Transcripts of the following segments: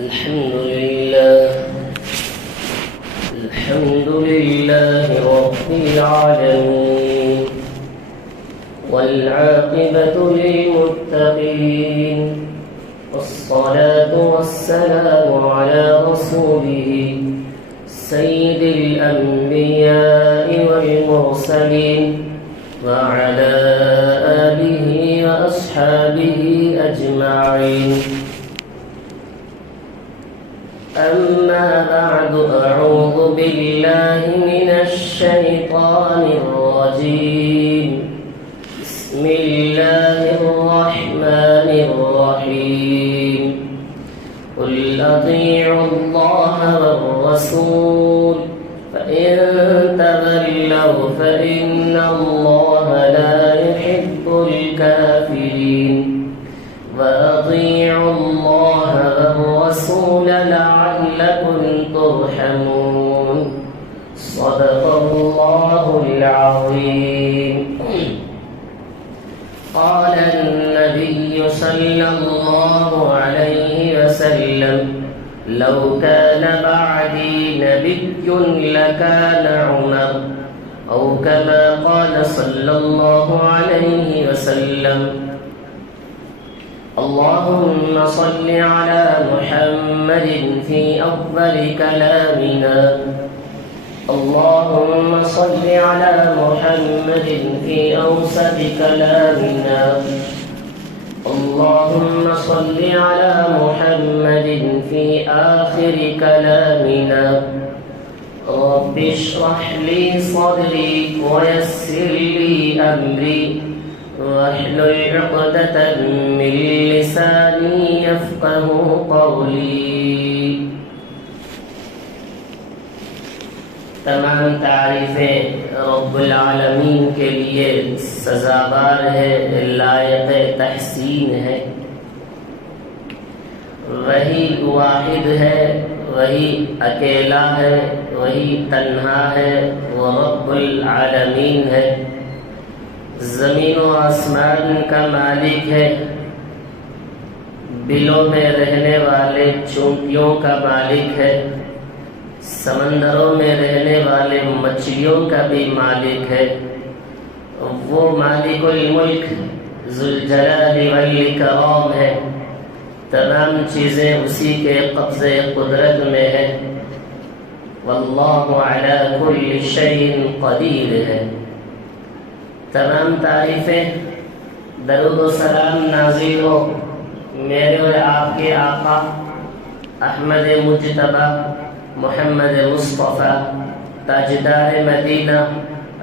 الحمد لله رب العالمين والعاقبة للمتقين والصلاة والسلام على رسوله سيد الأنبياء والمرسلين وعلى آله وأصحابه أجمعين. أما بعد، أعوذ بالله من الشيطان الرجيم. بسم الله الرحمن الرحيم. قل أطيعوا الله والرسول فإن تولوا فإن الله لا يحب الكافرين وأطيعوا الله والرسول لعلكم ترحمون. صدق الله العظيم. قال النبي صلى الله عليه وسلم: لو كان بعدي نبي لكان عمر، أو كما قال صلى الله عليه وسلم. اللهم صل على محمد في أفضل كلامنا. اللهم صل على محمد في أوسط كلامنا. اللهم صل على محمد في آخر كلامنا. رب اشرح لي صدري ويسر لي أمري واحلل عقدة من لساني يفقه قولي. تمام تعریفیں رب العالمین کے لیے سزاوار ہے، لائق تحسین ہے. وہی واحد ہے، وہی اکیلا ہے، وہی تنہا ہے، وہ رب العالمین ہے. زمین و آسمان کا مالک ہے، بلوں میں رہنے والے چونٹیوں کا مالک ہے، سمندروں میں رہنے والے مچھلیوں کا بھی مالک ہے. وہ مالک الملک ذوالجلال والاکرام ہے. تمام چیزیں اسی کے قبضے قدرت میں ہیں. واللہ علی کل شیء قدیر ہے. تمام تعریفیں، درود و سلام نازل ہو میرے اور آپ کے آقا احمد مجتبی محمد مصطفیٰ تاجدار مدینہ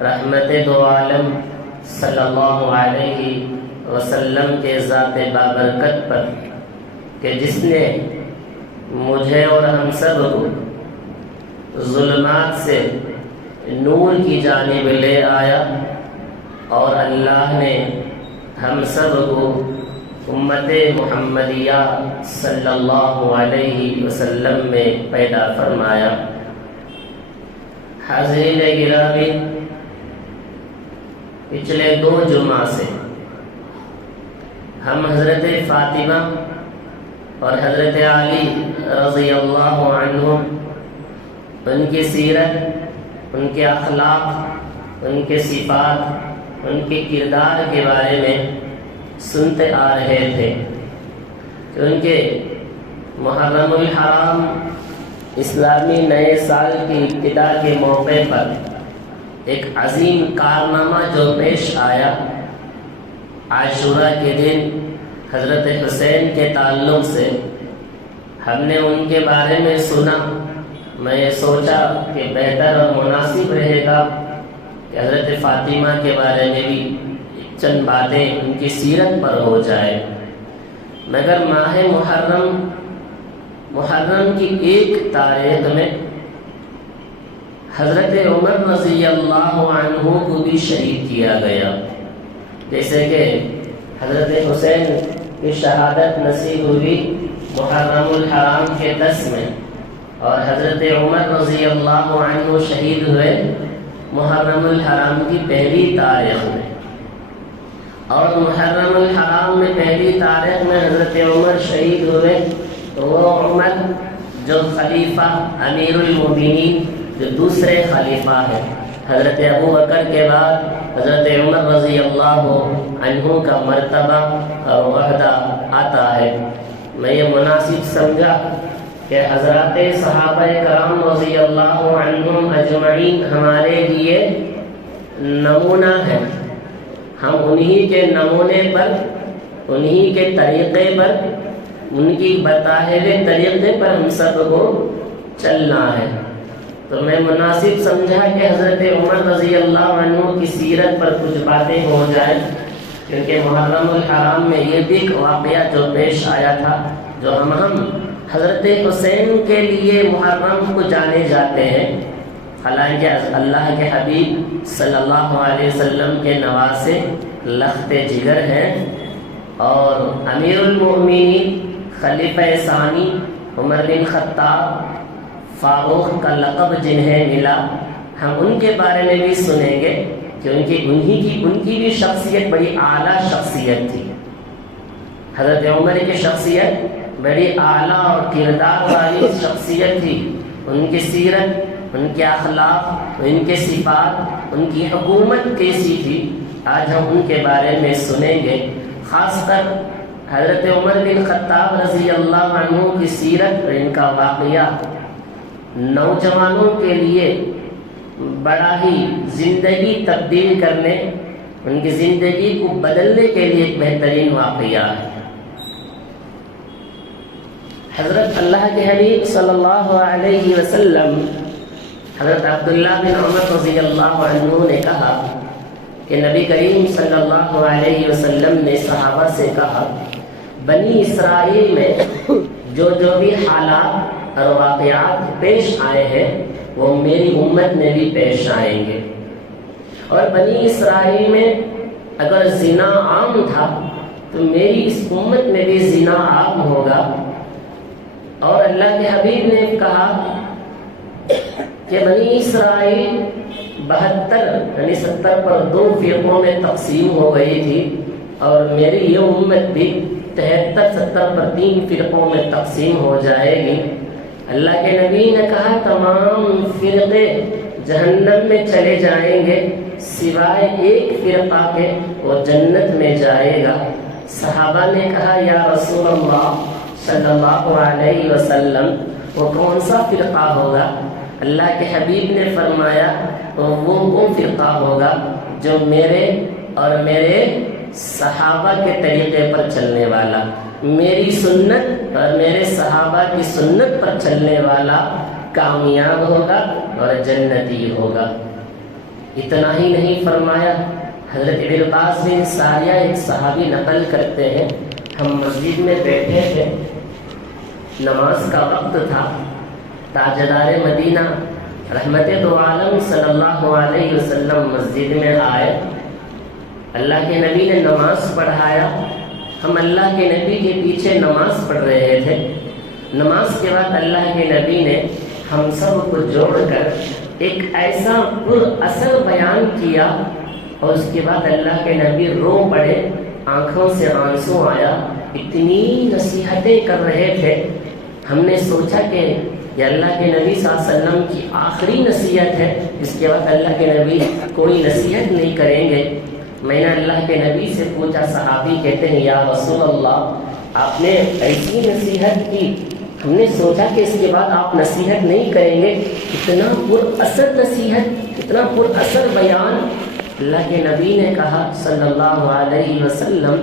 رحمت دو عالم صلی اللہ علیہ وسلم کے ذات بابرکت پر، کہ جس نے مجھے اور ہم سب کو ظلمات سے نور کی جانب لے آیا، اور اللہ نے ہم سب کو امت محمدیہ صلی اللہ علیہ وسلم میں پیدا فرمایا. حاضرین گرامی، پچھلے 2 جمعہ سے ہم حضرت فاطمہ اور حضرت علی رضی اللہ عنہم، ان کی سیرت، ان کے اخلاق، ان کے صفات، ان کے کردار کے بارے میں سنتے آ رہے تھے کہ ان کے محرم الحرام اسلامی نئے سال کی ابتدا کے موقع پر ایک عظیم کارنامہ جو پیش آیا. عاشورہ کے دن حضرت حسین کے تعلق سے ہم نے ان کے بارے میں سنا. میں یہ سوچا کہ بہتر اور مناسب رہے گا کہ حضرت فاطمہ کے بارے میں بھی چند باتیں ان کی سیرت پر ہو جائے. مگر ماہ محرم کی 1 تاریخ میں حضرت عمر رضی اللہ عنہ کو بھی شہید کیا گیا. جیسے کہ حضرت حسین کی شہادت نصیب ہوئی محرم الحرام کے 10 میں، اور حضرت عمر رضی اللہ عنہ شہید ہوئے محرم الحرام کی 1 تاریخ میں. اور محرم الحرام میں 1 تاریخ میں حضرت عمر شہید ہوئے تو وہ عمر جو خلیفہ امیر المومنین جو دوسرے خلیفہ ہیں، حضرت ابو بکر کے بعد حضرت عمر رضی اللہ عنہ کا مرتبہ اور عہدہ آتا ہے۔ میں یہ مناسب سمجھا کہ حضرات صحابہ کرام رضی اللہ عنہم اجمعین ہمارے لیے نمونہ ہے۔ ہم انہی کے نمونے پر، انہی کے طریقے پر، ان کی بتائے ہوئے طریقے پر ہم سب کو چلنا ہے۔ تو میں مناسب سمجھا کہ حضرت عمر رضی اللہ عنہ کی سیرت پر کچھ باتیں ہو جائیں، کیونکہ محرم الحرام میں یہ بھی ایک واقعہ جو پیش آیا تھا، جو ہم حضرت حسین کے لیے محرم کو جانے جاتے ہیں، حالانکہ اللہ کے حبیب صلی اللہ علیہ وسلم کے نواسے لخت جگر ہیں، اور امیر المؤمنین خلیفہ ثانی عمر بن خطاب فاروق کا لقب جنہیں ملا، ہم ان کے بارے میں بھی سنیں گے، کیونکہ ان کی بھی شخصیت بڑی اعلیٰ شخصیت تھی۔ حضرت عمر کی شخصیت بڑی اعلیٰ اور کردار والی شخصیت تھی۔ ان کی سیرت، ان کے اخلاق، ان کے صفات، ان کی حکومت کیسی تھی، آج ہم ان کے بارے میں سنیں گے۔ خاص کر حضرت عمر بن خطاب رضی اللہ عنہ کی سیرت اور ان کا واقعہ نوجوانوں کے لیے بڑا ہی زندگی تبدیل کرنے، ان کی زندگی کو بدلنے کے لیے ایک بہترین واقعہ ہے۔ حضرت اللہ کے حبیب صلی اللہ علیہ وسلم حضرت عبداللہ بن عمر رضی اللہ عنہ نے کہا کہ نبی کریم صلی اللہ علیہ وسلم نے صحابہ سے کہا، بنی اسرائیل میں جو بھی حالات اور واقعات پیش آئے ہیں وہ میری امت میں بھی پیش آئیں گے، اور بنی اسرائیل میں اگر زنا عام تھا تو میری اس امت میں بھی زنا عام ہوگا۔ اور اللہ کے حبیب نے کہا کہ بنی اسرائیل 72 یعنی 70 پر 2 فرقوں میں تقسیم ہو گئی تھی، اور میری یہ امت بھی 73-70 پر 3 فرقوں میں تقسیم ہو جائے گی۔ اللہ کے نبی نے کہا تمام فرقے جہنم میں چلے جائیں گے سوائے ایک فرقہ کے، وہ جنت میں جائے گا۔ صحابہ نے کہا یا رسول اللہ صلی اللہ علیہ وسلم وہ کون سا فرقہ ہوگا؟ اللہ کے حبیب نے فرمایا وہ فرقہ ہوگا جو میرے اور میرے صحابہ کے طریقے پر چلنے والا، میری سنت اور میرے صحابہ کی سنت پر چلنے والا کامیاب ہوگا اور جنتی ہوگا۔ اتنا ہی نہیں فرمایا، حضرت عباس بن ساریہ ایک صحابی نقل کرتے ہیں، ہم مسجد میں بیٹھے تھے، نماز کا وقت تھا، تاجدار مدینہ رحمت دو عالم صلی اللہ علیہ وسلم مسجد میں آئے، اللہ کے نبی نے نماز پڑھایا، ہم اللہ کے نبی کے پیچھے نماز پڑھ رہے تھے۔ نماز کے بعد اللہ کے نبی نے ہم سب کو جوڑ کر ایک ایسا پر اثر بیان کیا، اور اس کے بعد اللہ کے نبی رو پڑے، آنکھوں سے آنسو آیا، اتنی نصیحتیں کر رہے تھے۔ ہم نے سوچا کہ یہ اللہ کے نبی صلی اللہ علیہ وسلم کی آخری نصیحت ہے، اس کے بعد اللہ کے نبی کوئی نصیحت نہیں کریں گے۔ میں نے اللہ کے نبی سے پوچھا، صحابی کہتے ہیں یا رسول اللہ آپ نے ایسی نصیحت کی، ہم نے سوچا کہ اس کے بعد آپ نصیحت نہیں کریں گے، اتنا پر اثر نصیحت، اتنا پر اثر بیان۔ اللہ کے نبی نے کہا صلی اللہ علیہ وسلم،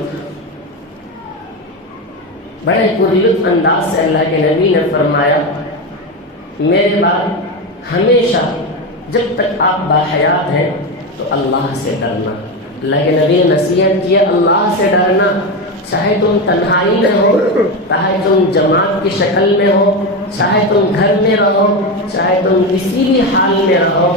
بڑے پرلطف انداز سے اللہ کے نبی نے فرمایا، میرے بعد ہمیشہ جب تک آپ باحیات ہیں تو اللہ سے ڈرنا۔ اللہ کے نبی نے نصیحت کیا، اللہ سے ڈرنا، چاہے تم تنہائی میں ہو، چاہے تم جماعت کی شکل میں ہو، چاہے تم گھر میں رہو، چاہے تم کسی بھی حال میں رہو،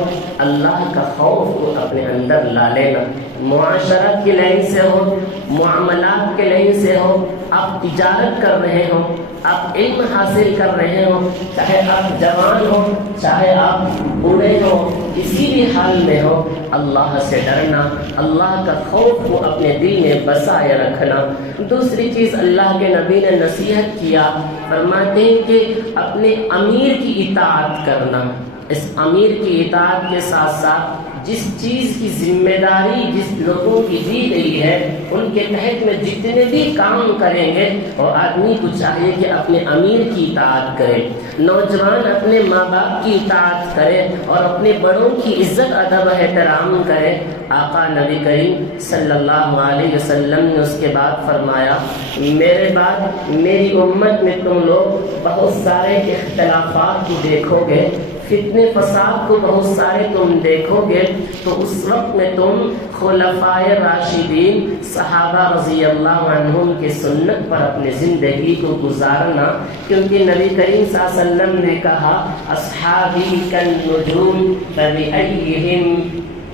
اللہ کا خوف کو اپنے اندر لا لینا۔ معاشرت کی لائن سے ہو، معاملات کے لائن سے ہو، آپ تجارت کر رہے ہو، آپ علم حاصل کر رہے ہو، چاہے آپ جوان ہو چاہے آپ بوڑھے ہو، کسی بھی حال میں ہو، اللہ سے ڈرنا، اللہ کا خوف کو اپنے دل میں بسائے رکھنا۔ دوسری چیز اللہ کے نبی نے نصیحت کیا، فرماتے ہیں کہ اپنے امیر کی اطاعت کرنا۔ اس امیر کی اطاعت کے ساتھ ساتھ جس چیز کی ذمہ داری جس لوگوں کی دی گئی ہے ان کے تحت میں جتنے بھی کام کریں گے، اور آدمی کو چاہیے کہ اپنے امیر کی اطاعت کرے، نوجوان اپنے ماں باپ کی اطاعت کرے اور اپنے بڑوں کی عزت ادب احترام کرے۔ آقا نبی کریم صلی اللہ علیہ وسلم نے اس کے بعد فرمایا، میرے بعد میری امت میں تم لوگ بہت سارے اختلافات کو دیکھو گے، فتنے فساد کو بہت سارے تم دیکھو گے، تو اس وقت میں تم خلفائے راشدین صحابہ رضی اللہ عنہم کی سنت پر اپنی زندگی کو گزارنا، کیونکہ نبی کریم صلی اللہ علیہ وسلم نے کہا اصحابی کالنجوم فبأیہم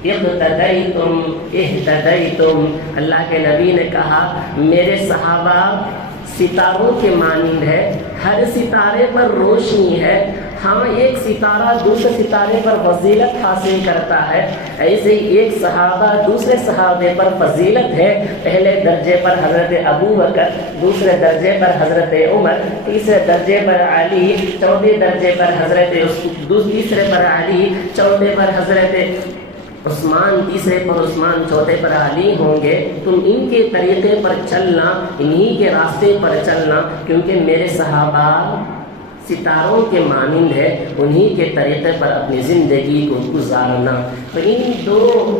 اقتدیتم اہتدیتم۔ اللہ کے نبی نے کہا میرے صحابہ ستاروں کے مانند ہے، ہر ستارے پر روشنی ہے، ہاں ایک ستارہ دوسرے ستارے پر فضیلت حاصل کرتا ہے، ایسے ہی ایک صحابہ دوسرے صحابے پر فضیلت ہے۔ پہلے درجے پر حضرت ابو بکر، دوسرے درجے پر حضرت عمر، تیسرے درجے پر علی، چوتھے درجے پر تیسرے پر علی، چوتھے پر حضرت عثمان، تیسرے پر عثمان، چوتھے پر علی ہوں گے۔ تم ان کے طریقے پر چلنا، انہی کے راستے پر چلنا، کیونکہ میرے صحابہ ستاروں کے مانند ہے، انہی کے طریقے پر اپنی زندگی کو گزارنا۔ تو ان دو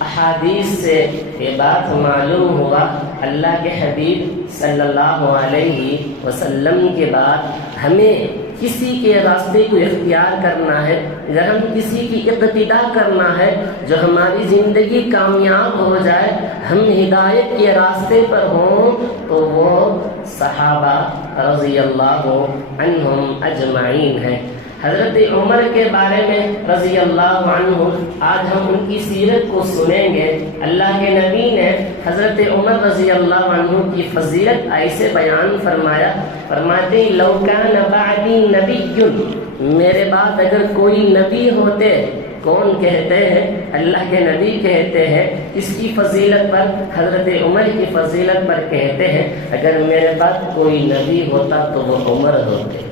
احادیث سے یہ بات معلوم ہوا، اللہ کے حبیب صلی اللہ علیہ وسلم کے بعد ہمیں کسی کے راستے کو اختیار کرنا ہے، اگر ہم کسی کی اقتداء کرنا ہے جو ہماری زندگی کامیاب ہو جائے، ہم ہدایت کے راستے پر ہوں، تو وہ صحابہ رضی اللہ عنہم اجمعین ہیں۔ حضرت عمر کے بارے میں رضی اللہ عنہ آج ہم ان کی سیرت کو سنیں گے۔ اللہ کے نبی نے حضرت عمر رضی اللہ عنہ کی فضیلت ایسے بیان فرمایا، فرماتے ہیں لو کان بعدی نبی، میرے بعد اگر کوئی نبی ہوتے، کون کہتے ہیں؟ اللہ کے نبی کہتے ہیں، اس کی فضیلت پر، حضرت عمر کی فضیلت پر کہتے ہیں اگر میرے بعد کوئی نبی ہوتا تو وہ عمر ہوتے،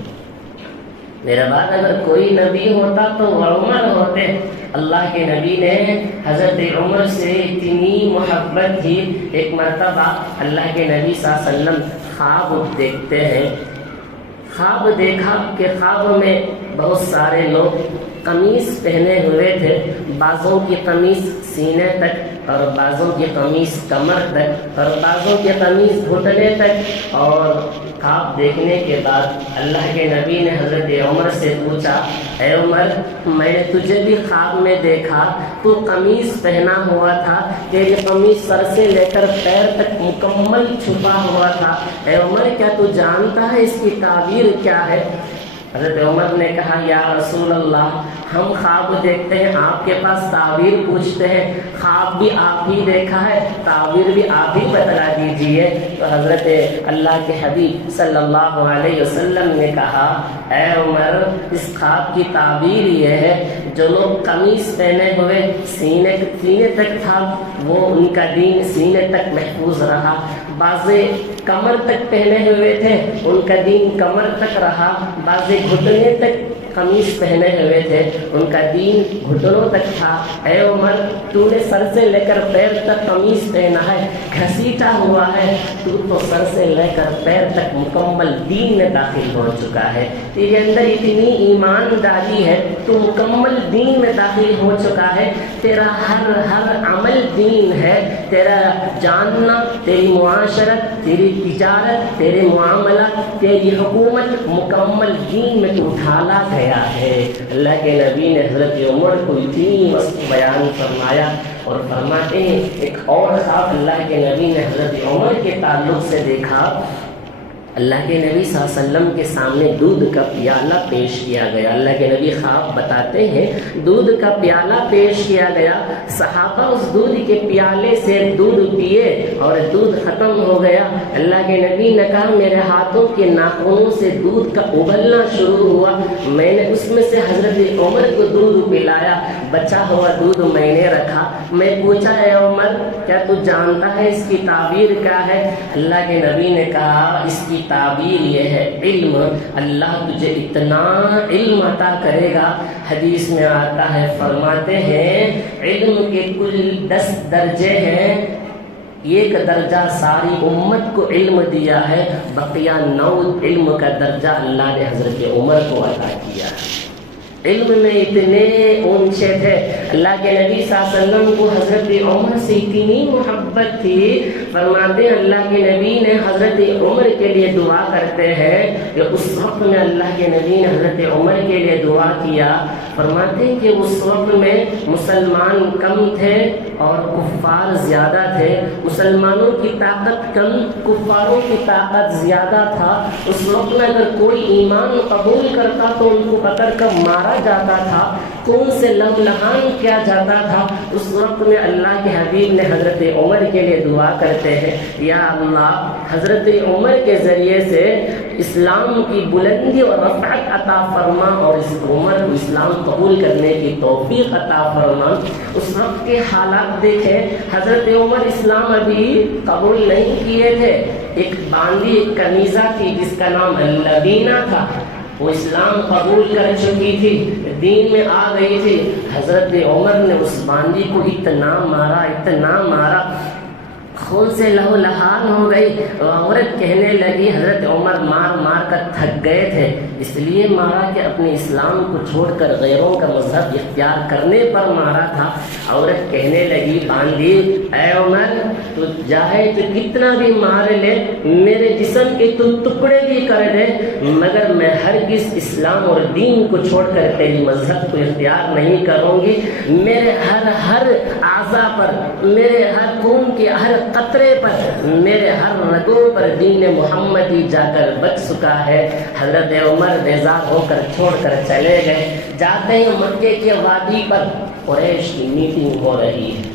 میرے بعد اگر کوئی نبی ہوتا تو وہ عمر ہوتے۔ اللہ کے نبی نے حضرت عمر سے اتنی محبت تھی، ایک مرتبہ اللہ کے نبی صلی اللہ علیہ وسلم خواب دیکھتے ہیں، خواب دیکھا کہ خواب میں بہت سارے لوگ قمیص پہنے ہوئے تھے، بعضوں کی قمیص سینے تک اور بعضوں کی قمیص کمر تک اور بعضوں کی قمیص گھٹنے تک۔ اور خواب دیکھنے کے بعد اللہ کے نبی نے حضرت عمر سے پوچھا، اے عمر میں نے تجھے بھی خواب میں دیکھا، تو قمیص پہنا ہوا تھا، تیری قمیص سر سے لے کر پیر تک مکمل چھپا ہوا تھا، اے عمر کیا تو جانتا ہے اس کی تعبیر کیا ہے؟ حضرت عمر نے کہا یا رسول اللہ، ہم خواب دیکھتے ہیں، آپ کے پاس تعبیر پوچھتے ہیں، خواب بھی آپ ہی دیکھا ہے، تعبیر بھی آپ ہی بتلا دیجئے۔ تو حضرت اللہ کے حبیب صلی اللہ علیہ وسلم نے کہا، اے عمر اس خواب کی تعبیر یہ ہے، جو لوگ قمیص پہنے ہوئے سینے تک تھا وہ ان کا دین سینے تک محفوظ رہا، بعضے کمر تک پہنے ہوئے تھے ان کا دین کمر تک رہا، بعضے گھٹنے تک قمیص پہنے ہوئے تھے ان کا دین گھٹنوں تک تھا۔ اے عمر تو نے سر سے لے کر پیر تک قمیص پہنا ہے، گھسیٹا ہوا ہے، تو سر سے لے کر پیر تک مکمل دین میں داخل ہو چکا ہے، تیرے اندر اتنی ایمانداری ہے، تو مکمل دین میں داخل ہو چکا ہے، تیرا ہر عمل دین ہے، تیرا جاننا، تیری معاشرت، تیری تجارت، تیرے معاملات، تیری حکومت مکمل دین میں تو ڈھالا گیا ہے۔ اللہ کے نبی نے حضرت عمر کو اتنی مست بیان فرمایا، اور فرماتے ہیں ایک اور خواب اللہ کے نبی نے حضرت عمر کے تعلق سے دیکھا، اللہ کے نبی صلی اللہ علیہ وسلم کے سامنے دودھ کا پیالہ پیش کیا گیا. اللہ کے نبی خواب بتاتے ہیں دودھ کا پیالہ پیش کیا گیا. صحابہ اس دودھ کے پیالے سے دودھ پیے اور دودھ ختم ہو گیا. اللہ کے نبی نے کہا میرے ہاتھوں کے ناخنوں سے دودھ کا ابلنا شروع ہوا. میں نے اس میں سے حضرت عمر کو دودھ پلایا. بچا ہوا دودھ میں نے رکھا. میں پوچھا اے عمر کیا تو جانتا ہے اس کی تعبیر کیا ہے؟ اللہ کے نبی نے کہا اس کی تعبیر یہ ہے علم. اللہ تجھے اتنا علم عطا کرے گا. حدیث میں آتا ہے فرماتے ہیں علم کے کل 10 درجے ہیں. ایک درجہ ساری امت کو علم دیا ہے, بقیہ 9 علم کا درجہ اللہ نے حضرت عمر کو عطا کیا ہے. علم میں اتنے اونچے تھے. اللہ کے نبی صلی اللہ علیہ وسلم کو حضرت عمر سے اتنی محبت تھی. فرماتے ہیں اللہ کے نبی نے حضرت عمر کے لیے دعا کرتے ہیں کہ اس وقت میں اللہ کے نبی نے حضرت عمر کے لیے دعا کیا. فرماتے ہیں کہ اس وقت میں مسلمان کم تھے اور کفار زیادہ تھے. مسلمانوں کی طاقت کم, کفاروں کی طاقت زیادہ تھا. اس وقت میں اگر کوئی ایمان قبول کرتا تو ان کو پکڑ کر مارا جاتا تھا, خون سے لہلہان کیا جاتا تھا. اس وقت میں اللہ کے حبیب نے حضرت عمر کے لیے دعا کرتے ہیں یا اللہ حضرت عمر کے ذریعے سے اسلام کی بلندی اور رفعت عطا فرما اور اس عمر کو اسلام قبول کرنے کی توفیق عطا فرما. اس وقت کے حالات دیکھیں, حضرت عمر اسلام ابھی قبول نہیں کیے تھے. ایک باندی ایک کنیزہ تھی جس کا نام لبینہ تھا, وہ اسلام قبول کر چکی تھی, دین میں آ گئی تھی. حضرت عمر نے اس باندی کو اتنا مارا خون سے لہو لہان ہو گئی. عورت کہنے لگی حضرت عمر مار کر تھک گئے تھے اس لیے مارا کہ اپنے اسلام کو چھوڑ کر غیروں کا مذہب اختیار کرنے پر مارا تھا. عورت کہنے لگی باندھی اے عمر تو چاہے تو کتنا بھی مار لے, میرے جسم کے تو ٹکڑے بھی کر دے, مگر میں ہرگز اسلام اور دین کو چھوڑ کر تیری مذہب کو اختیار نہیں کروں گی. میرے ہر اعضاء پر, میرے ہر خون کے ہر قطرے پر, میرے ہر رگوں پر دین محمدی جا کر بچ چکا ہے. حضرت عمر بیزار ہو کر چھوڑ کر چلے گئے. جاتے ہیں مکے کی وادی پر قریش کی میٹنگ ہو رہی ہے.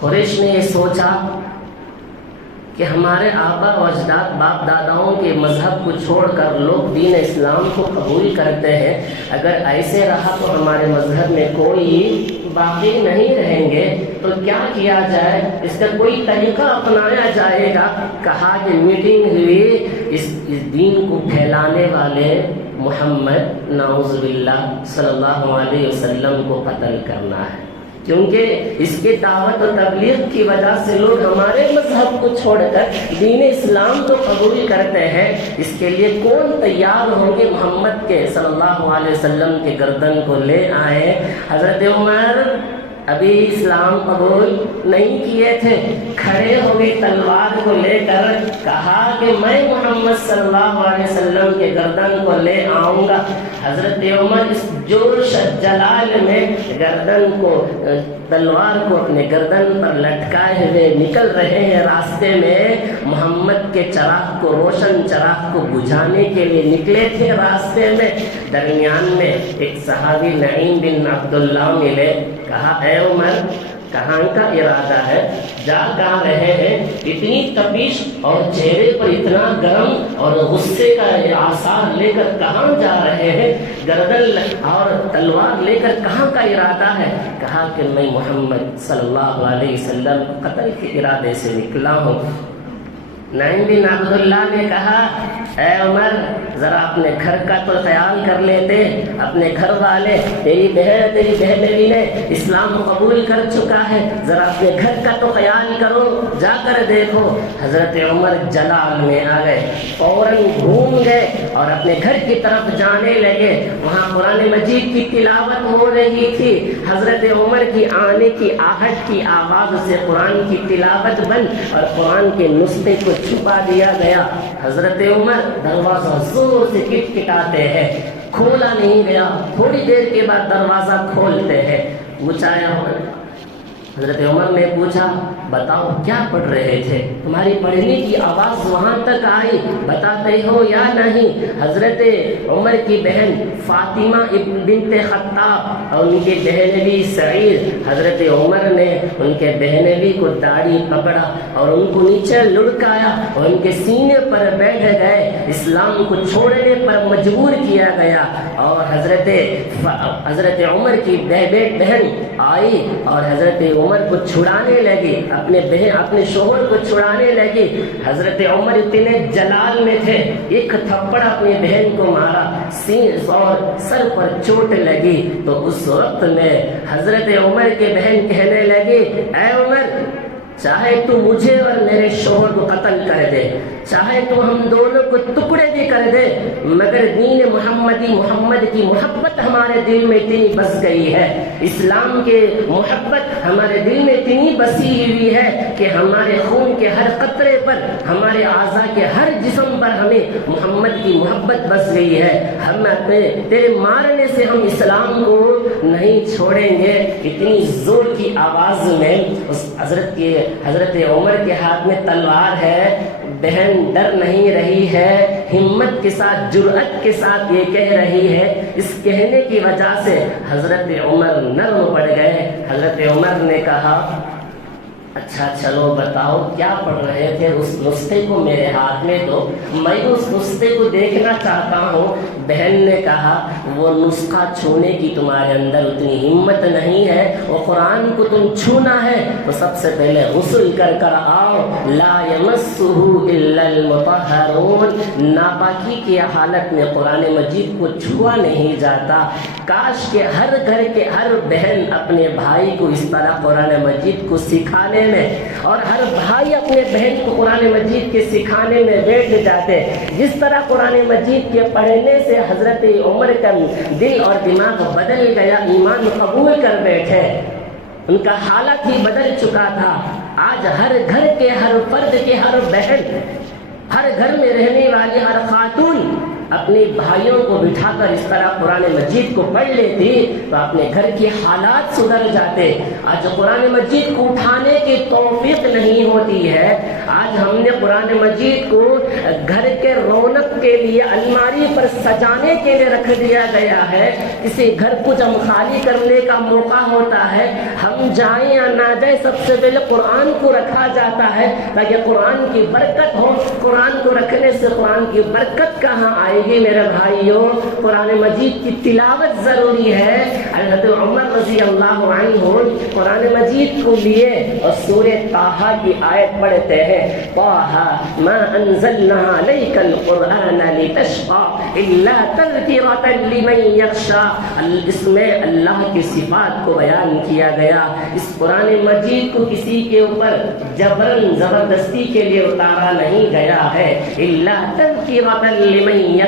قریش نے یہ سوچا کہ ہمارے آبا و اجداد باپ داداؤں کے مذہب کو چھوڑ کر لوگ دین اسلام کو قبول کرتے ہیں. اگر ایسے رہا تو ہمارے مذہب میں کوئی باقی نہیں رہیں گے, تو کیا کیا جائے, اس کا کوئی طریقہ اپنایا جائے گا. کہا کہ میٹنگ ہوئی, اس دین کو پھیلانے والے محمد نعوذ باللہ صلی اللہ علیہ وسلم کو قتل کرنا ہے, کیونکہ اس کی دعوت و تبلیغ کی وجہ سے لوگ ہمارے مذہب کو چھوڑ کر دین اسلام کو قبول کرتے ہیں. اس کے لیے کون تیار ہوں گے محمد کے صلی اللہ علیہ وسلم کے گردن کو لے آئے. حضرت عمر ابھی اسلام قبول نہیں کیے تھے, کھڑے ہو گئے تلوار کو لے کر. کہا کہ میں محمد صلی اللہ علیہ وسلم کے گردن کو لے آؤں گا. حضرت عمر اس جوش جلال میں گردن کو, تلوار کو اپنے گردن پر لٹکائے ہوئے نکل رہے ہیں. راستے میں محمد کے چراغ کو, روشن چراغ کو بجھانے کے لیے نکلے تھے. راستے میں درمیان میں ایک صحابی نعیم بن عبداللہ ملے. کہا اے عمر کہاں کا ارادہ ہے, جا کہاں رہے ہیں؟ اتنی تپش اور چہرے پر اتنا گرم اور غصے کا آثار لے کر کہاں جا رہے ہیں؟ گردن اور تلوار لے کر کہاں کا ارادہ ہے؟ کہا کہ میں محمد صلی اللہ علیہ وسلم قتل کے ارادے سے نکلا ہوں. نعیم بن عبداللہ نے کہا اے عمر ذرا اپنے گھر کا تو خیال کر لیتے, اپنے گھر والے, تیری بہن بیوی نے اسلام قبول کر چکا ہے, ذرا اپنے گھر کا تو خیال کرو, جا کر دیکھو. حضرت عمر جلال میں آ گئے, فوراً گھوم گئے اور اپنے گھر کی طرف جانے لگے. وہاں قرآن مجید کی تلاوت ہو رہی تھی. حضرت عمر کی آنے کی آہٹ کی آواز سے قرآن کی تلاوت بند اور قرآن کے نسخے کو چھپا دیا گیا. حضرت عمر دروازہ زور سے کٹکھٹاتے ہیں, کھولا نہیں گیا. تھوڑی دیر کے بعد دروازہ کھولتے ہیں. پوچھا حضرت عمر نے پوچھا بتاؤ کیا پڑھ رہے تھے؟ تمہاری پڑھنے کی آواز وہاں تک آئی، بتاتے ہو یا نہیں؟ حضرت عمر کی بہن فاطمہ بنت خطاب اور ان کے بہنوی سعید، حضرت عمر نے ان کے بہنوی کو داڑھی پکڑا اور ان کو نیچے لڑکایا اور ان کے سینے پر بیٹھ گئے، اسلام کو چھوڑنے پر مجبور کیا گیا۔ اور حضرت عمر کی بہن آئی اور حضرت عمر کو چھڑانے لگی، اپنے شوہر کو چھڑانے لگی۔ حضرت عمر اتنے جلال میں تھے، ایک تھپڑ اپنی بہن کو مارا، سین اور سر پر چوٹ لگی۔ تو اس وقت میں حضرت عمر کے بہن کہنے لگی اے عمر، چاہے تو مجھے اور میرے شوہر کو قتل کر دے، چاہے تو ہم دونوں کو ٹکڑے بھی کر دے، مگر دین محمد کی محبت ہمارے دل میں اتنی بس گئی ہے، اسلام کے محبت ہمارے دل میں اتنی بسی ہوئی ہے کہ ہمارے خون کے ہر قطرے پر، ہمارے اعضاء کے ہر جسم پر ہمیں محمد کی محبت بس گئی ہے، ہم تیرے مارنے سے ہم اسلام کو نہیں چھوڑیں گے۔ اتنی زور کی آواز میں اس حضرت عمر کے ہاتھ میں تلوار ہے، بہن ڈر نہیں رہی ہے، ہمت کے ساتھ جرأت کے ساتھ یہ کہہ رہی ہے۔ اس کہنے کی وجہ سے حضرت عمر نرم پڑ گئے۔ حضرت عمر نے کہا اچھا چلو بتاؤ کیا پڑھ رہے تھے، اس نسخے کو میرے ہاتھ میں دو، میں اس نسخے کو دیکھنا چاہتا ہوں۔ بہن نے کہا وہ نسخہ چھونے کی تمہارے اندر اتنی ہمت نہیں ہے، وہ قرآن کو تم چھونا ہے تو سب سے پہلے غسل کر آؤ، لا یمسہ الا المطہرون، ناپاکی کی حالت میں قرآن مجید کو چھوا نہیں جاتا۔ کاش کہ ہر گھر کے ہر بہن اپنے بھائی کو اس طرح قرآن مجید کو سکھانے میں، اور ہر بھائی اپنے بہن کو قرآن مجید کے سکھانے میں بیٹھ جاتے۔ جس طرح قرآن مجید کے پڑھنے سے حضرت عمر کا دل اور دماغ بدل گیا، ایمان قبول کر بیٹھے، ان کا حالت ہی بدل چکا تھا۔ آج ہر گھر کے ہر فرد کے ہر بہن، ہر گھر میں رہنے والی ہر خاتون اپنے بھائیوں کو بٹھا کر اس طرح قرآن مجید کو پڑھ لیتی تو اپنے گھر کے حالات سدھر جاتے۔ آج قرآن مجید کو اٹھانے کی توفیق نہیں ہوتی ہے۔ آج ہم نے قرآن مجید کو گھر کے رونق کے لیے الماری پر سجانے کے لیے رکھ دیا گیا ہے۔ کسی گھر کو جب خالی کرنے کا موقع ہوتا ہے، ہم جائیں یا نہ جائیں، سب سے پہلے قرآن کو رکھا جاتا ہے تاکہ قرآن کی برکت ہو۔ قرآن کو رکھنے سے قرآن کی برکت کہاں آئے گی میرے بھائیوں؟ قرآن مجید کی تلاوت ضروری ہے۔ حضرت عمر رضی اللہ عنہ قرآن مجید کو لیے اور سورہ طٰہٰ کی آیت پڑھتے ہیں، طٰہٰ ما انزلنا علیک القرآن لتشقى الا تذکرۃ لمن یخشی۔ اس میں اللہ کی صفات کو بیان کیا گیا۔ اس قرآن مجید کو کسی کے اوپر جبرن زبردستی کے لیے اتارا نہیں گیا ہے، الا تذکرۃ لمن یخشی،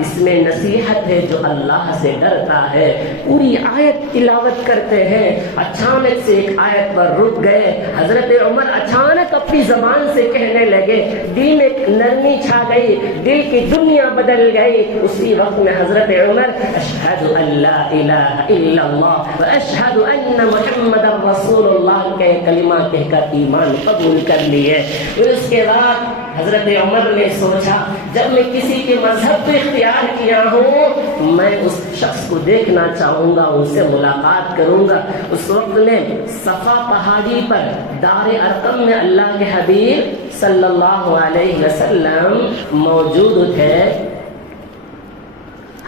اس میں نصیحت ہے جو اللہ سے ڈرتا ہے۔ پوری آیت تلاوت کرتے ہیں، اچانک سے ایک آیت پر رک گئے۔ حضرت عمر اچانک اپنی زبان سے کہنے لگے، دل میں نرمی چھا گئی، دل کی دنیا بدل گئی۔ اسی وقت میں حضرت عمر اشہد ان لا الہ الا اللہ واشہد ان محمد رسول اللہ کے کلمہ کہہ کر ایمان قبول کر لیے۔ پھر اس کے بعد حضرت عمر نے سوچا جب میں کسی کے مذہب کو اختیار کیا ہوں، میں اس شخص کو دیکھنا چاہوں گا، ان سے ملاقات کروں گا۔ اس وقت میں صفا پہاڑی پر دار ارقم میں اللہ کے حبیب صلی اللہ علیہ وسلم موجود تھے۔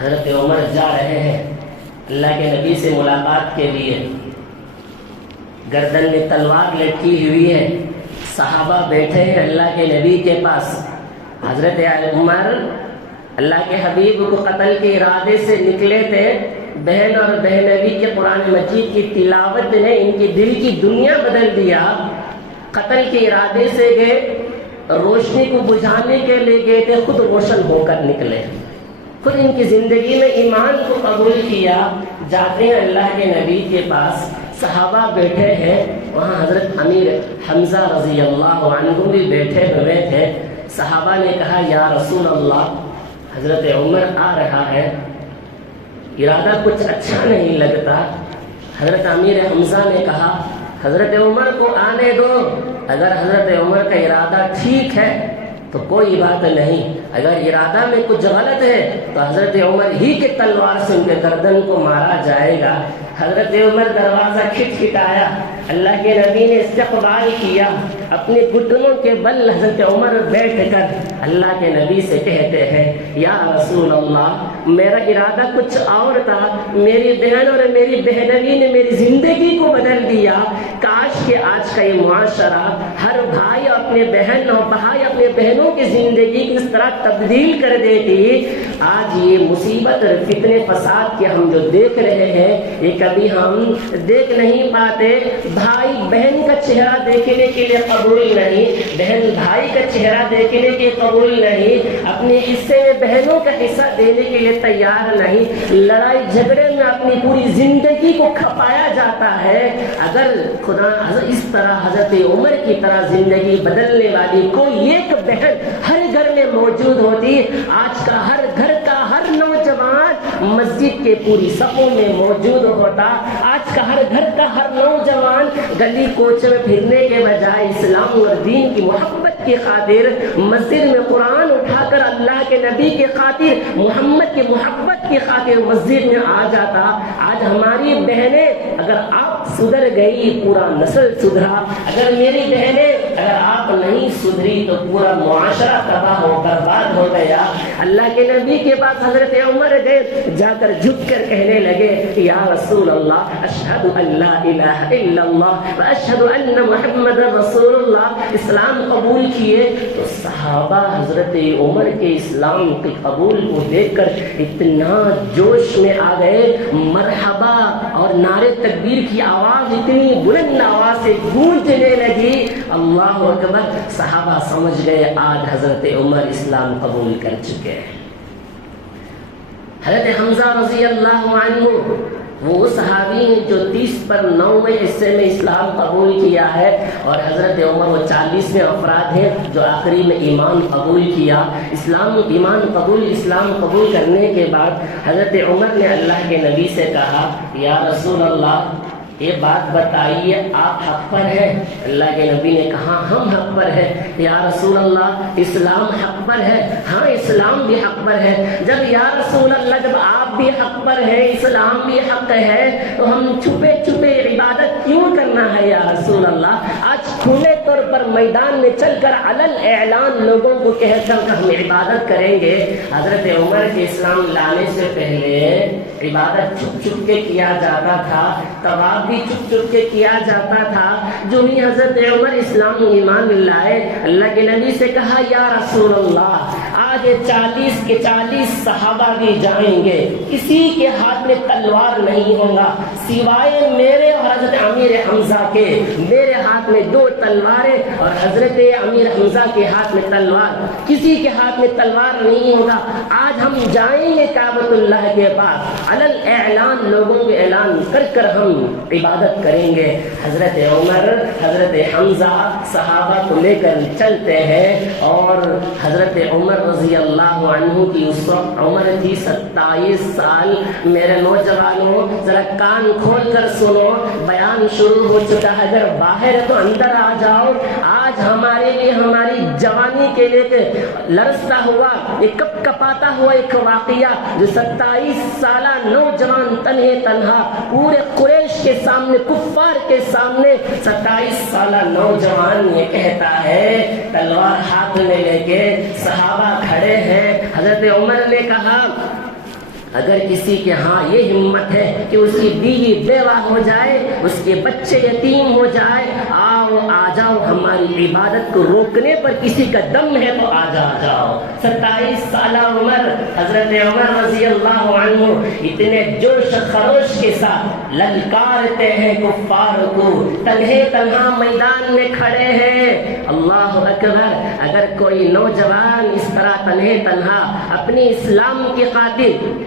حضرت عمر جا رہے ہیں اللہ کے نبی سے ملاقات کے لیے، گردن میں تلوار لٹکی ہوئی ہے، صحابہ بیٹھے ہیں اللہ کے نبی کے پاس۔ حضرت عمر اللہ کے حبیب کو قتل کے ارادے سے نکلے تھے، بہن اور بہنوی کے قرآن مجید کی تلاوت نے ان کی دل کی دنیا بدل دیا۔ قتل کے ارادے سے گئے، روشنی کو بجھانے کے لیے گئے تھے، خود روشن ہو کر نکلے، خود ان کی زندگی میں ایمان کو قبول کیا۔ جاتے ہیں اللہ کے نبی کے پاس، صحابہ بیٹھے ہیں، وہاں حضرت امیر حمزہ رضی اللہ عنہ بھی بیٹھے ہوئے تھے۔ صحابہ نے کہا یا رسول اللہ، حضرت عمر آ رہا ہے، ارادہ کچھ اچھا نہیں لگتا۔ حضرت امیر حمزہ نے کہا حضرت عمر کو آنے دو، اگر حضرت عمر کا ارادہ ٹھیک ہے تو کوئی بات نہیں، اگر ارادہ میں کچھ غلط ہے تو حضرت عمر ہی کے تلوار سے ان کے گردن کو مارا جائے گا۔ حضرت عمر دروازہ کھٹکھٹایا، اللہ کے نبی نے استقبال کیا، اپنے گھٹنوں کے بل حضرت عمر بیٹھ کر اللہ کے نبی سے کہتے ہیں یا رسول اللہ میرا ارادہ کچھ اور تھا، میری بہن اور میری بہنوئی نے میری زندگی کو بدل دیا، کاش کہ آج کا یہ معاشرہ ہر بھائی اپنے بہن اور بھائی اپنے بہنوں کی زندگی کس طرح تبدیل کر دیتی۔ آج یہ مصیبت اور فتنے فساد کے ہم جو دیکھ رہے ہیں یہ کبھی ہم دیکھ نہیں پاتے۔ بھائی بہن کا چہرہ دیکھنے کے لیے قبول نہیں، بہن بھائی کا چہرہ دیکھنے کے لیے قبول نہیں، اپنے حصے میں بہنوں کا حصہ دینے کے لیے تیار نہیں، لڑائی جھگڑے میں اپنی پوری زندگی کو کھپایا جاتا ہے۔ اگر خدا اس طرح حضرت عمر کی طرح زندگی بدلنے والی کوئی ایک بہن ہر گھر میں موجود ہوتی، آج کا ہر گھر کا ہر نوجوان مسجد کے پوری صفوں میں موجود ہوتا، آج کا ہر گھر کا ہر نوجوان گلی کوچے میں پھرنے کے بجائے اسلام اور دین کی محبت کی خاطر مسجد میں قرآن اٹھا کر اللہ کے نبی کی خاطر محمد کی محبت کی خاطر مسجد میں آ جاتا۔ آج ہماری بہنیں اگر آپ سدھر گئی پورا نسل سدھرا، اگر میری بہنیں اگر آپ نہیں سدھری تو پورا معاشرہ تباہ و برباد ہو گیا۔ اللہ کے نبی کے پاس حضرت عمر گئے، جا کر جھک کر کہنے لگے یا رسول اللہ اشہد ان لا الہ الا اللہ واشہد ان محمد رسول اللہ، اسلام قبول کیے تو صحابہ حضرت عمر کے اسلام کے قبول کو دیکھ کر اتنا جوش میں آ گئے، مرحبا اور نعرے تکبیر کی آواز اتنی بلند آواز سے گونجنے لگی، اللہ اکبر۔ صحابہ سمجھ گئے آج حضرت عمر اسلام قبول کر چکے ہیں۔ حضرت حمزہ رضی اللہ عنہ وہ صحابی ہیں جو 30/9 حصے میں اسلام قبول کیا ہے، اور حضرت عمر وہ 40 افراد ہیں جو آخری میں ایمان قبول کیا۔ اسلام قبول کرنے کے بعد حضرت عمر نے اللہ کے نبی سے کہا یا رسول اللہ یہ بات بتائیے آپ حق پر ہیں؟ اللہ کے نبی نے کہا ہم حق پر ہیں۔ یا رسول اللہ اسلام حق پر ہے؟ ہاں اسلام بھی حق پر ہے۔ جب یا رسول اللہ جب آپ بھی حق پر ہیں، اسلام بھی حق ہے، تو ہم چھپے چھپے عبادت کیوں کرنا ہے یا رسول اللہ؟ آج کھلے طور پر میدان میں چل کر علن اعلان لوگوں کو کہہ کر ہم عبادت کریں گے۔ حضرت عمر کے اسلام لانے سے پہلے عبادت چھپ چھپ کے کیا جاتا تھا، طواف بھی چھپ چھپ کے کیا جاتا تھا۔ جو ہی حضرت عمر اسلام ایمان لائے، اللہ کے نبی سے کہا یا رسول اللہ آج 40 کے 40 صحابہ بھی جائیں گے، کسی کے ہاتھ میں تلوار نہیں ہوگا سوائے میرے اور حضرت امیر حمزہ کے۔ میرے ہاتھ میں 2 تلواریں اور حضرت امیر حمزہ کے ہاتھ میں تلوار، کسی کے ہاتھ میں تلوار نہیں ہوگا۔ آج ہم جائیں گے کعبۃ اللہ کے پاس، علن اعلان لوگوں کے اعلان کر کر ہم عبادت کریں گے۔ حضرت عمر حضرت حمزہ صحابہ کو لے کر چلتے ہیں، اور حضرت عمر رضی اللہ عنہ کی اس وقت عمر تھی 27 سال۔ میرے نوجوانوں ذرا کان کھول کر سنو، بیان شروع ہو چکا ہے، اگر باہر تو اندر آ جاؤ۔ آج ہمارے لیے ہماری جوانی کے لیے لرزتا ہوا ایک کپ کپاتا ہوا ایک واقعہ، جو 27 سالہ نوجوان تنہا پورے قریش کے سامنے، کفار کے سامنے 27 سالہ نوجوان یہ کہتا ہے، تلوار ہاتھ میں لے کے صحابہ کھڑے ہیں۔ حضرت عمر نے کہا اگر کسی کے ہاں یہ ہمت ہے کہ اس کی بیوی بیوہ ہو جائے، اس کے بچے یتیم ہو جائے، آ جاؤ، ہماری عبادت کو روکنے پر کسی کا دم ہے تو آ جاؤ۔ 27 سالہ عمر حضرت عمر رضی اللہ عنہ اتنے جوش خروش کے ساتھ للکارتے ہیں کفار کو، تنہا میدان میں کھڑے ہیں۔ اللہ اکبر۔ اگر کوئی نوجوان اس طرح تنہا اپنی اسلام کی خاطر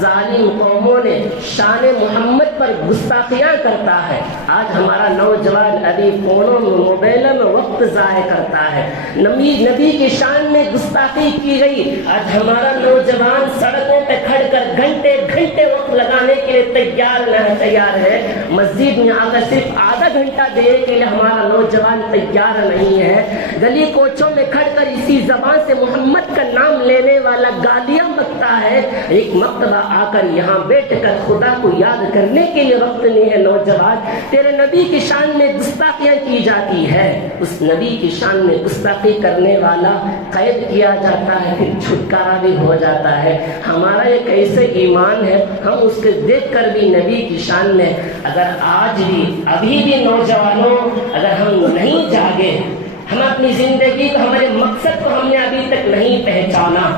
ظالم قوموں نے شان محمد پر گستاخیاں کرتا ہے، آج ہمارا نوجوان ابھی فونوں میں موبائلوں میں وقت ضائع کرتا ہے، نبی کی شان میں گستاخی کی گئی، آج ہمارا نوجوان سڑکوں پہ کھڑ کر گھنٹے وقت لگانے کے لیے لیے تیار ہے، مسجد میں آ کر صرف آدھا گھنٹہ دینے کے لیے ہمارا نوجوان تیار نہیں ہے۔ گلی کوچوں میں کھڑ کر اسی زبان سے محمد کا نام لینے والا گالیاں بکتا ہے، ایک مرتبہ آ کر یہاں بیٹھ کر خدا کو یاد کرنے کے لیے وقت نہیں ہے۔ نوجوان، تیرے نبی کی شان میں گستاخیاں کی جاتی ہے، اس نبی کی شان میں گستاخی کرنے والا قید کیا جاتا ہے، پھر چھٹکارا بھی ہو جاتا ہے۔ ہمارا ایک ایسے ایمان ہے، ہم اس کے دیکھ کر بھی نبی کی شان میں، اگر آج بھی ابھی بھی نوجوانوں اگر ہم نہیں جاگے، ہم اپنی زندگی کو، ہمارے مقصد کو ہم نے ابھی تک نہیں پہچانا،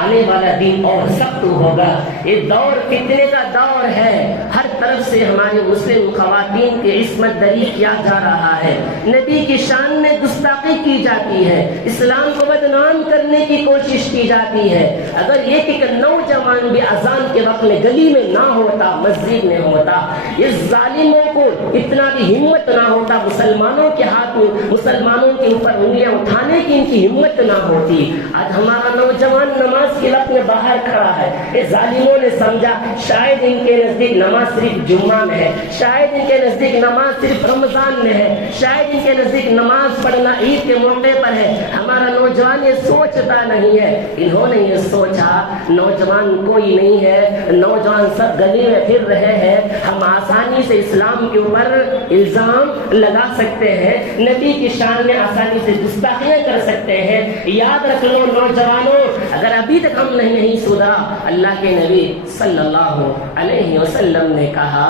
آنے والا دن اور سخت ہوگا۔ یہ دور فتنے کا دور ہے، ہر طرف سے ہمارے مسلم خواتین کی عصمت دری کیا جا رہا ہے، نبی کی شان میں گستاخی کی جاتی ہے، اسلام کو بدنام کرنے کی کوشش کی جاتی ہے۔ اگر یہ کہ نوجوان بھی اذان کے وقت میں گلی میں نہ ہوتا، مسجد میں ہوتا، اس ظالموں کو اتنا بھی ہمت نہ ہوتا، مسلمانوں کے ہاتھ میں، مسلمانوں کے اوپر انگلیاں اٹھانے کی ان کی ہمت نہ ہوتی۔ آج ہمارا نوجوان نماز کی لت میں باہر کھڑا ہے۔ یہ ظالموں نے سمجھا شاید ان کے نزدیک نماز صرف جمعہ میں ہے، شاید ان کے نزدیک نماز صرف رمضان میں ہے، شاید ان کے نزدیک نماز پڑھنا عید کے موقع پر ہے۔ ہمارا نوجوان یہ سوچتا نہیں ہے، انہوں نے یہ سوچا نوجوان کوئی نہیں ہے، نوجوان سب گلی میں پھر رہے ہیں، ہم آسانی سے اسلام کے اوپر الزام لگا سکتے ہیں، نبی کی شان میں آسانی سے گستاخیاں کر سکتے ہیں۔ یاد رکھ لو نوجوانوں، اگر ابھی تک ہم نہیں سدھرا، اللہ کے نبی صلی اللہ علیہ وسلم نے کہا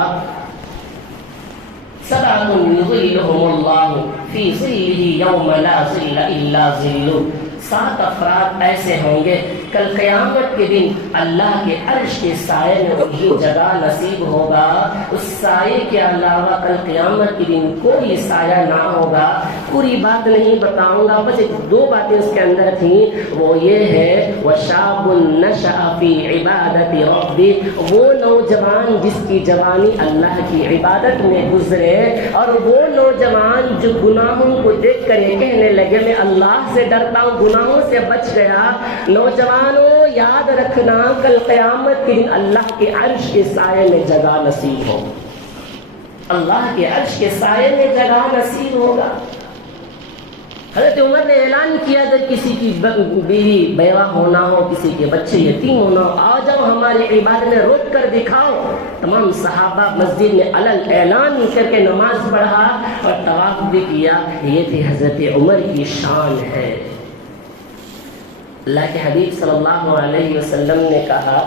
سبعۃ یظلهم اللہ فی ظلہ یوم لا ظل الا ظلہ، 7 افراد ایسے ہوں گے کل قیامت کے دن اللہ کے عرش کے سائے میں انہیں جگہ نصیب ہوگا، اس سائے کے علاوہ کل قیامت کے دن کوئی سایہ نہ ہوگا۔ پوری بات نہیں بتاؤں گا، بس 2 باتیں اس کے اندر تھیں، وہ یہ ہے وَشَابٌ نَشَأَ فِي عِبَادَةِ رَبِّهِ، وہ نوجوان جس کی جوانی اللہ کی عبادت میں گزرے، اور وہ نوجوان جو گناہوں کو دیکھ کر یہ کہنے لگے میں اللہ سے ڈرتا ہوں، گناہوں سے بچ گیا۔ نوجوانوں یاد رکھنا کل قیامت کے دن اللہ کے عرش کے سائے میں جگہ نصیب ہو، اللہ کے عرش کے سائے میں جگہ نصیب ہوگا۔ حضرت عمر نے اعلان کیا اگر کسی کی بیوی بیوہ ہونا ہو، کسی کے بچے یتیم ہونا ہو، آ جاؤ ہماری عبادت میں روک کر دکھاؤ۔ تمام صحابہ مسجد میں علل اعلان کر کے نماز پڑھا اور طواف بھی کیا۔ یہ تھی حضرت عمر کی شان ہے۔ اللہ کے حبیب صلی اللہ علیہ وسلم نے کہا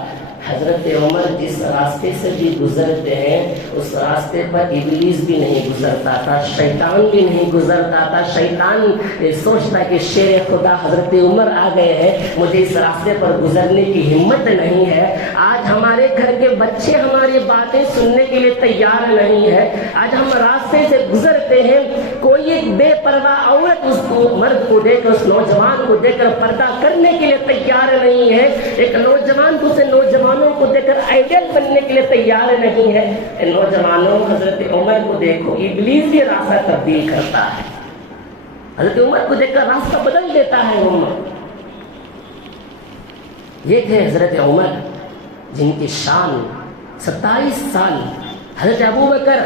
حضرت عمر جس راستے سے بھی گزرتے ہیں اس راستے پر ابلیس بھی نہیں گزرتا تھا، شیطان بھی نہیں گزرتا تھا۔ شیطان سوچتا کہ شیر خدا حضرت عمر آ گئے ہیں، مجھے اس راستے پر گزرنے کی ہمت نہیں ہے۔ آج ہمارے گھر کے بچے ہماری باتیں سننے کے لیے تیار نہیں ہے۔ آج ہم راستے سے گزرتے ہیں، کوئی ایک بے پرواہ عورت اس کو مرد کو دیکھ کر، اس نوجوان کو دیکھ کر پردہ کرنے کے لیے تیار نہیں ہے۔ ایک نوجوان دوسرے نوجوانوں کو دیکھ کر آئیڈیل بننے کے لیے تیار نہیں ہے۔ نوجوانوں حضرت عمر کو دیکھو، ابلیس بھی راستہ تبدیل کرتا ہے، حضرت عمر کو دیکھ کر راستہ بدل دیتا ہے عمر۔ یہ تھے حضرت عمر جن کی شان 27 سال، حضرت ابوبکر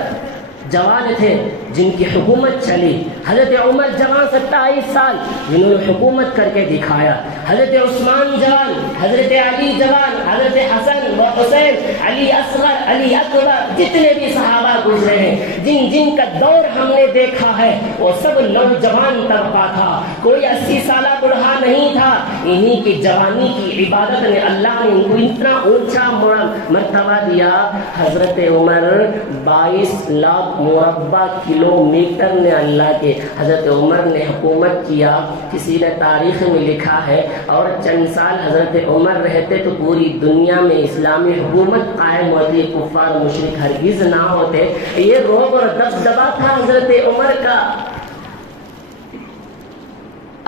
جوان تھے جن کی حکومت چلی، حضرت عمر جوان 27 سال جنہوں نے حکومت کر کے دکھایا، حضرت عثمان جوان، حضرت علی جوان، حضرت حسن و حسین، علی اصغر، علی اکبر، جتنے بھی صحابہ گزرے ہیں، جن جن کا دور ہم نے دیکھا ہے وہ سب نوجوان طبقہ تھا، کوئی 80 سالہ بڑھا نہیں تھا۔ انہی کی جوانی کی عبادت نے اللہ نے ان کو اتنا اونچا مرتبہ دیا۔ حضرت عمر 22 لاکھ مربع کلومیٹر نے اللہ کے حضرت عمر نے حکومت کیا۔ کسی نے تاریخ میں لکھا ہے اور چند سال حضرت عمر رہتے تو پوری دنیا میں اسلامی حکومت قائم ہوتی، کفار مشرک ہرگز نہ ہوتے۔ یہ رعب اور دبدبا تھا حضرت عمر کا۔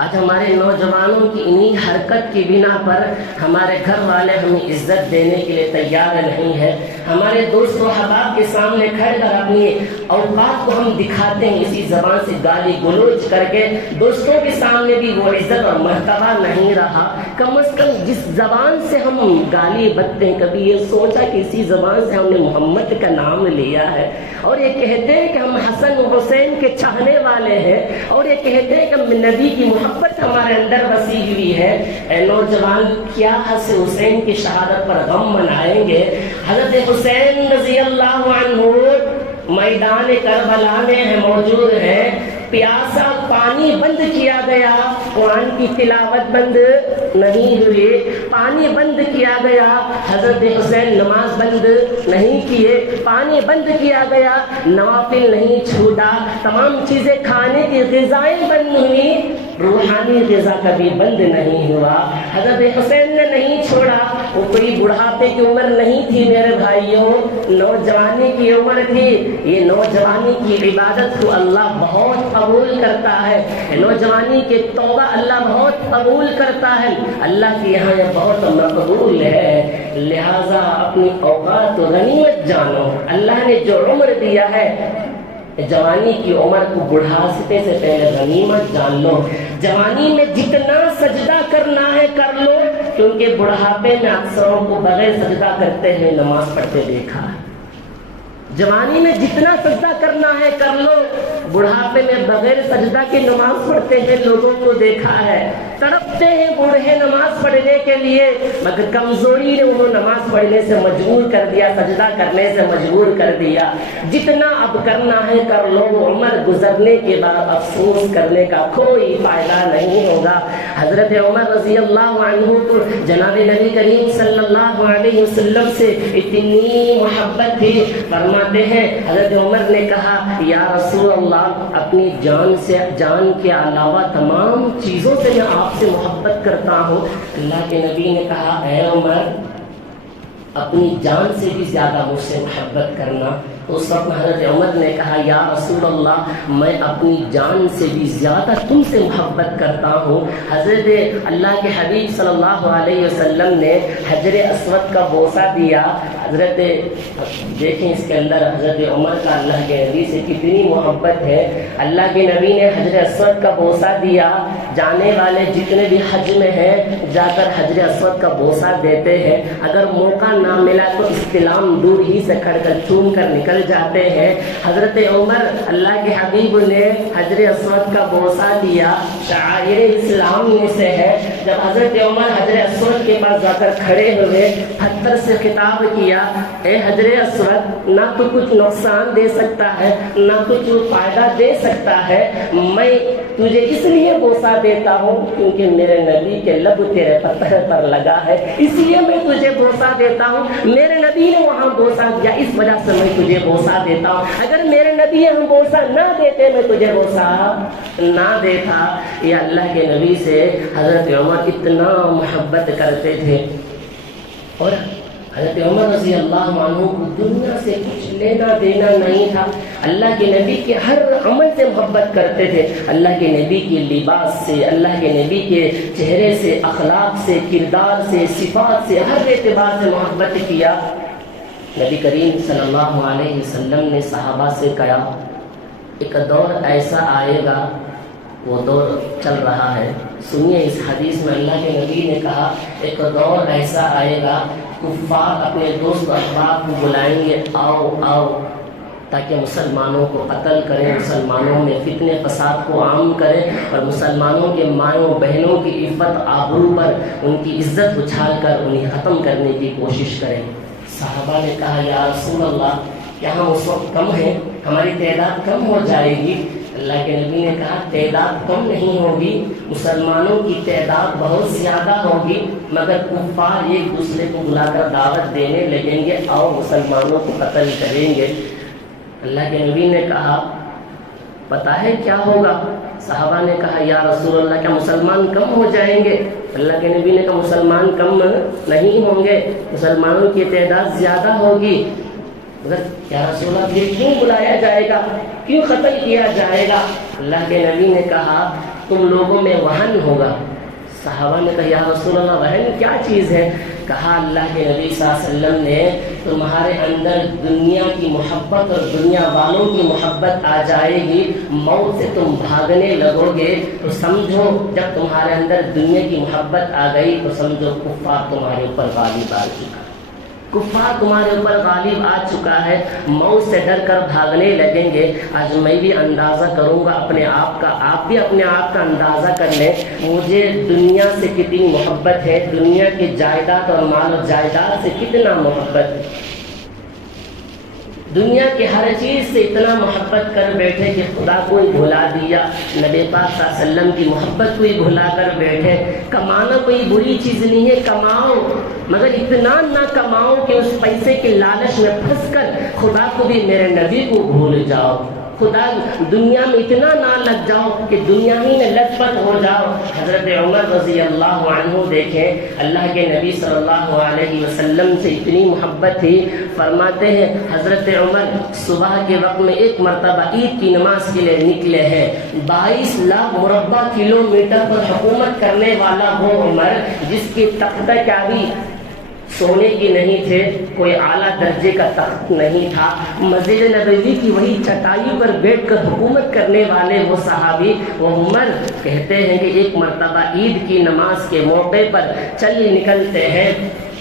آج ہمارے نوجوانوں کی انہی حرکت کی بنا پر ہمارے گھر والے ہمیں عزت دینے کے لیے تیار نہیں ہے. ہمارے دوست و احباب کے سامنے کھڑ کر اپنی اوقات کو ہم دکھاتے ہیں اسی زبان سے گالی گلوچ کر کے. دوستوں کے سامنے بھی وہ عزت اور مرتبہ نہیں رہا. کم از کم جس زبان سے ہم گالی بکتے ہیں کبھی یہ سوچا کہ اسی زبان سے ہم نے محمد کا نام لیا ہے اور یہ کہتے ہیں کہ ہم حسن و حسین کے چاہنے والے ہیں اور یہ کہتے ہیں کہ نبی کی محبت ہمارے اندر بسی ہوئی ہے. اے نوجوان کیا حسن حسین کی شہادت پر غم منائیں گے؟ حضرت حسین رضی اللہ عنہ میدان کربلا میں موجود ہے. پیاسا پانی بند کیا گیا، قرآن کی تلاوت بند نہیں ہوئی، پانی بند کیا گیا. حضرت حسین نماز بند نہیں کیے، پانی بند کیا گیا، نوافل نہیں چھوٹا، تمام چیزیں کھانے کی غذائیں بند ہوئی، روحانی غذا کبھی بند نہیں ہوا. حضرت حسین نے نہیں چھوڑا. وہ کوئی بڑھاپے کی عمر نہیں تھی میرے بھائیوں، نوجوانی کی عمر تھی. یہ نوجوانی کی عبادت کو اللہ بہت قبول کرتا ہے. نوجوانی کے توبہ اللہ بہت قبول کرتا ہے. اللہ کے یہاں یہ بہت مقبول ہے. لہذا اپنی اوقات و غنیمت جانو. اللہ نے جو عمر دیا ہے جوانی کی عمر کو بڑھاپے سے پہلے غنیمت جان لو. جوانی میں جتنا سجدہ کرنا ہے کر لو، کیونکہ بڑھاپے میں اکثروں کو بغیر سجدہ کرتے ہوئے نماز پڑھتے دیکھا ہے. جوانی میں جتنا سجدہ کرنا ہے کر لو، بڑھاپے میں بغیر سجدہ کی نماز پڑھتے ہیں لوگوں کو دیکھا ہے. تڑپتے ہیں بوڑھے نماز پڑھنے کے لیے، مگر کمزوری نے انہوں نماز پڑھنے سے مجبور کر دیا، سجدہ کرنے سے مجبور کر دیا. جتنا اب کرنا ہے کر لو، عمر گزرنے کے بعد افسوس کرنے کا کوئی فائدہ نہیں ہوگا. حضرت عمر رضی اللہ عنہ کو جناب نبی کریم صلی اللہ علیہ وسلم سے اتنی محبت تھی. فرماتے ہیں حضرت عمر نے کہا یا رسول اللہ اپنی جان سے، جان کے علاوہ تمام چیزوں سے میں آپ سے محبت کرتا ہوں. اللہ کے نبی نے کہا اے عمر اپنی جان سے بھی زیادہ مجھ سے محبت کرنا. تو اس وقت حضرت عمر نے کہا یا رسول اللہ میں اپنی جان سے بھی زیادہ تم سے محبت کرتا ہوں. حضرت اللہ کے حبیب صلی اللہ علیہ وسلم نے حجر اسود کا بوسہ دیا. حضرت دیکھیں اس کے اندر حضرت عمر کا اللہ کے نبی سے کتنی محبت ہے. اللہ کے نبی نے حجر اسود کا بوسہ دیا. جانے والے جتنے بھی حج میں ہیں جا کر حجر اسود کا بوسہ دیتے ہیں. اگر موقع نہ ملا تو استلام دور ہی سے کھڑ کر چوم کر نکل جاتے ہیں. حضرت عمر اللہ کے حبیب نے حجر اسود کا بوسہ دیا. شعائر اسلام میں سے ہے. جب حضرت عمر حجر اسود کے پاس جا کر کھڑے ہوئے پتھر سے خطاب کیا اے حجر اسود نہ تو کچھ نقصان دے سکتا ہے نہ کچھ فائدہ دے سکتا ہے. میں تجھے اس لیے بوسہ دیتا ہوں کیونکہ میرے نبی کے لب تیرے پتھر پر لگا ہے، اس لیے میں تجھے بوسہ دیتا ہوں. میرے نبی نے وہاں بوسہ دیا اس وجہ سے میں تجھے بوسہ دیتا ہوں. اگر میرے نبی ہم بوسہ نہ دیتے میں تجھے بوسہ نہ دیتا. یہ اللہ کے نبی سے حضرت عمر اتنا محبت کرتے تھے. اور حضرت عمر رضی اللہ عنہ کو دنیا سے کچھ لینا دینا نہیں تھا. اللہ کے نبی کے ہر عمل سے محبت کرتے تھے. اللہ کے نبی کے لباس سے، اللہ کے نبی کے چہرے سے، اخلاق سے، کردار سے، صفات سے، ہر اعتبار سے محبت کیا. نبی کریم صلی اللہ علیہ وسلم نے صحابہ سے کہا ایک دور ایسا آئے گا، وہ دور چل رہا ہے. سنیے اس حدیث میں اللہ کے نبی نے کہا ایک دور ایسا آئے گا کفار اپنے دوست احباب کو بلائیں گے آؤ آؤ تاکہ مسلمانوں کو قتل کریں، مسلمانوں میں فتنے فساد کو عام کریں اور مسلمانوں کے مائوں بہنوں کی عفت آبرو پر ان کی عزت اچھال کر انہیں ختم کرنے کی کوشش کریں. صحابہ نے کہا یا رسول اللہ کیا ہم اس وقت کم ہیں، ہماری تعداد کم ہو جائے گی؟ اللہ کے نبی نے کہا تعداد کم نہیں ہوگی، مسلمانوں کی تعداد بہت زیادہ ہوگی، مگر کفار ایک دوسرے کو بلا کر دعوت دینے لگیں گے اور مسلمانوں کو قتل کریں گے. اللہ کے نبی نے کہا پتہ ہے کیا ہوگا؟ صحابہ نے کہا یا رسول اللہ کیا مسلمان کم ہو جائیں گے؟ اللہ کے نبی نے کہا مسلمان کم نہیں ہوں گے، مسلمانوں کی تعداد زیادہ ہوگی. مگر یا رسول اللہ یہ کیوں بلایا جائے گا، کیوں قتل کیا جائے گا؟ اللہ کے نبی نے کہا تم لوگوں میں وہن ہوگا۔ صحابہ نے کہا یا رسول اللہ وہن کیا چیز ہے؟ کہا اللہ کے نبی صلی اللہ علیہ وسلم نے تمہارے اندر دنیا کی محبت اور دنیا والوں کی محبت آ جائے گی، موت سے تم بھاگنے لگو گے تو سمجھو جب تمہارے اندر دنیا کی محبت آ گئی تو سمجھو کفار تمہارے اوپر غالب آ چکا، کفار تمہارے اوپر غالب آ چکا ہے، موت سے ڈر کر بھاگنے لگیں گے۔ آج میں بھی اندازہ کروں گا اپنے آپ کا، آپ بھی اپنے آپ کا اندازہ کر لیں مجھے دنیا سے کتنی محبت ہے، دنیا کی جائیداد اور مال و جائیداد سے کتنا محبت ہے، دنیا کی ہر چیز سے اتنا محبت کر بیٹھے کہ خدا کو ہی بھلا دیا، نبی پاک صلی اللہ علیہ وسلم کی محبت کو ہی بھلا کر بیٹھے۔ کمانا کوئی بری چیز نہیں ہے، کماؤ، مگر اتنا نہ کماؤ کہ اس پیسے کے لالچ میں پھنس کر خدا کو بھی میرے نبی کو بھول جاؤ، خدا دنیا میں اتنا نہ لگ جاؤ کہ دنیا ہی میں لت پت ہو جاؤ۔ حضرت عمر رضی اللہ عنہ دیکھیں اللہ کے نبی صلی اللہ علیہ وسلم سے اتنی محبت تھی، فرماتے ہیں حضرت عمر صبح کے وقت میں ایک مرتبہ عید کی نماز کے لیے نکلے ہیں، 22 لاکھ مربع کلومیٹر پر حکومت کرنے والا وہ عمر جس کی تختہ کیا بھی سونے کی نہیں تھے، کوئی اعلیٰ درجے کا تخت نہیں تھا، مسجد نبوی کی وہی چٹائی پر بیٹھ کر حکومت کرنے والے وہ صحابی وہ عمر کہتے ہیں کہ ایک مرتبہ عید کی نماز کے موقع پر چل نکلتے ہیں،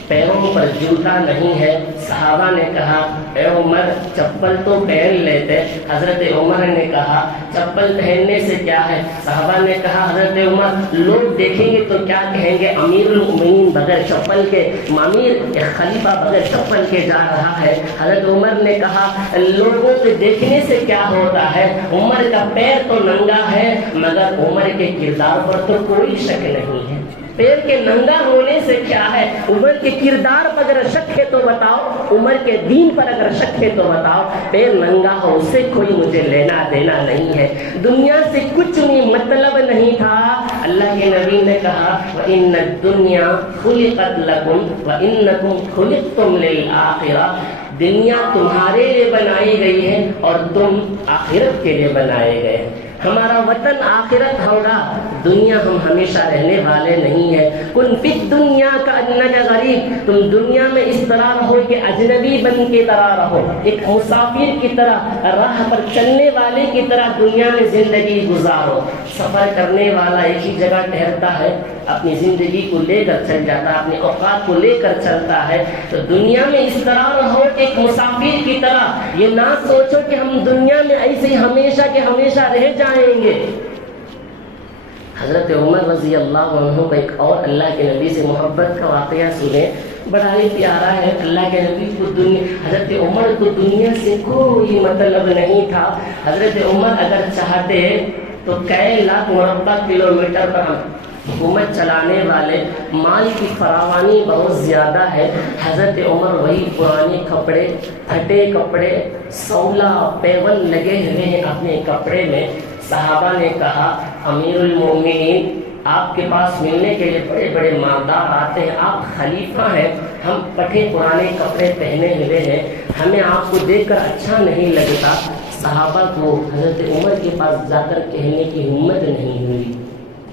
پیروں پر جوتا نہیں ہے، صحابہ نے کہا اے عمر چپل تو پہن لیتے، حضرت عمر نے کہا چپل پہننے سے کیا ہے، صحابہ نے کہا حضرت عمر لوگ دیکھیں گے تو کیا کہیں گے، امیر المؤمنین بغیر چپل کے، امیر خلیفہ بغیر چپل کے جا رہا ہے۔ حضرت عمر نے کہا لوگوں کے دیکھنے سے کیا ہوتا ہے، عمر کا پیر تو ننگا ہے مگر عمر کے کردار پر تو کوئی شک نہیں ہے، پیر کے ننگا ہونے سے کیا ہے، عمر کے کردار پر اگر شک ہے تو بتاؤ، عمر کے دین پر اگر شک ہے تو بتاؤ، پیر ننگا ہو اس سے کوئی مجھے لینا دینا نہیں ہے، دنیا سے کچھ بھی مطلب نہیں تھا۔ اللہ کے نبی نے کہا وَإِنَّ الدُّنْيَا خُلِقَتْ لَكُمْ وَإِنَّكُمْ خُلِقْتُمْ لِلْآخِرَةِ، دنیا تمہارے لیے بنائی گئی ہے اور تم آخرت کے لیے بنائے گئے ہیں، ہمارا وطن آخرت ہوگا، دنیا ہم ہمیشہ رہنے والے نہیں ہیں۔ کن فی الدنیا کأنک غریب، تم دنیا میں اس طرح رہو کہ اجنبی بن کے طرح رہو، ایک مسافر کی طرح، راہ پر چلنے والے کی طرح دنیا میں زندگی گزارو۔ سفر کرنے والا ایک ہی جگہ ٹھہرتا ہے، اپنی زندگی کو لے کر چل جاتا ہے، اپنے اوقات کو لے کر چلتا ہے، تو دنیا میں اس طرح رہو ایک مسافر کی طرح، یہ نہ سوچو کہ ہم دنیا میں ایسے ہی ہمیشہ کے ہمیشہ رہ جائیں گے۔ حضرت عمر رضی اللہ عنہ کا ایک اور اللہ کے نبی سے محبت کا واقعہ سنیں، بڑا ہی پیارا ہے۔ اللہ کے نبی کو حضرت عمر کو دنیا سے کوئی مطلب نہیں تھا، حضرت عمر اگر چاہتے تو کئی لاکھ مربع کلومیٹر پر حکومت چلانے والے، مال کی فراوانی بہت زیادہ ہے، حضرت عمر وہی پرانے کپڑے، پھٹے کپڑے، سولہ پیون لگے ہوئے ہیں اپنے کپڑے میں۔ صحابہ نے کہا امیر المومنین آپ کے پاس ملنے کے لیے بڑے بڑے مالدار آتے ہیں، آپ خلیفہ ہیں، ہم پٹھے پرانے کپڑے پہنے ہوئے ہیں، ہمیں آپ کو دیکھ کر اچھا نہیں لگتا۔ صحابہ کو حضرت عمر کے پاس جا کر کہنے کی ہمت نہیں ہوئی،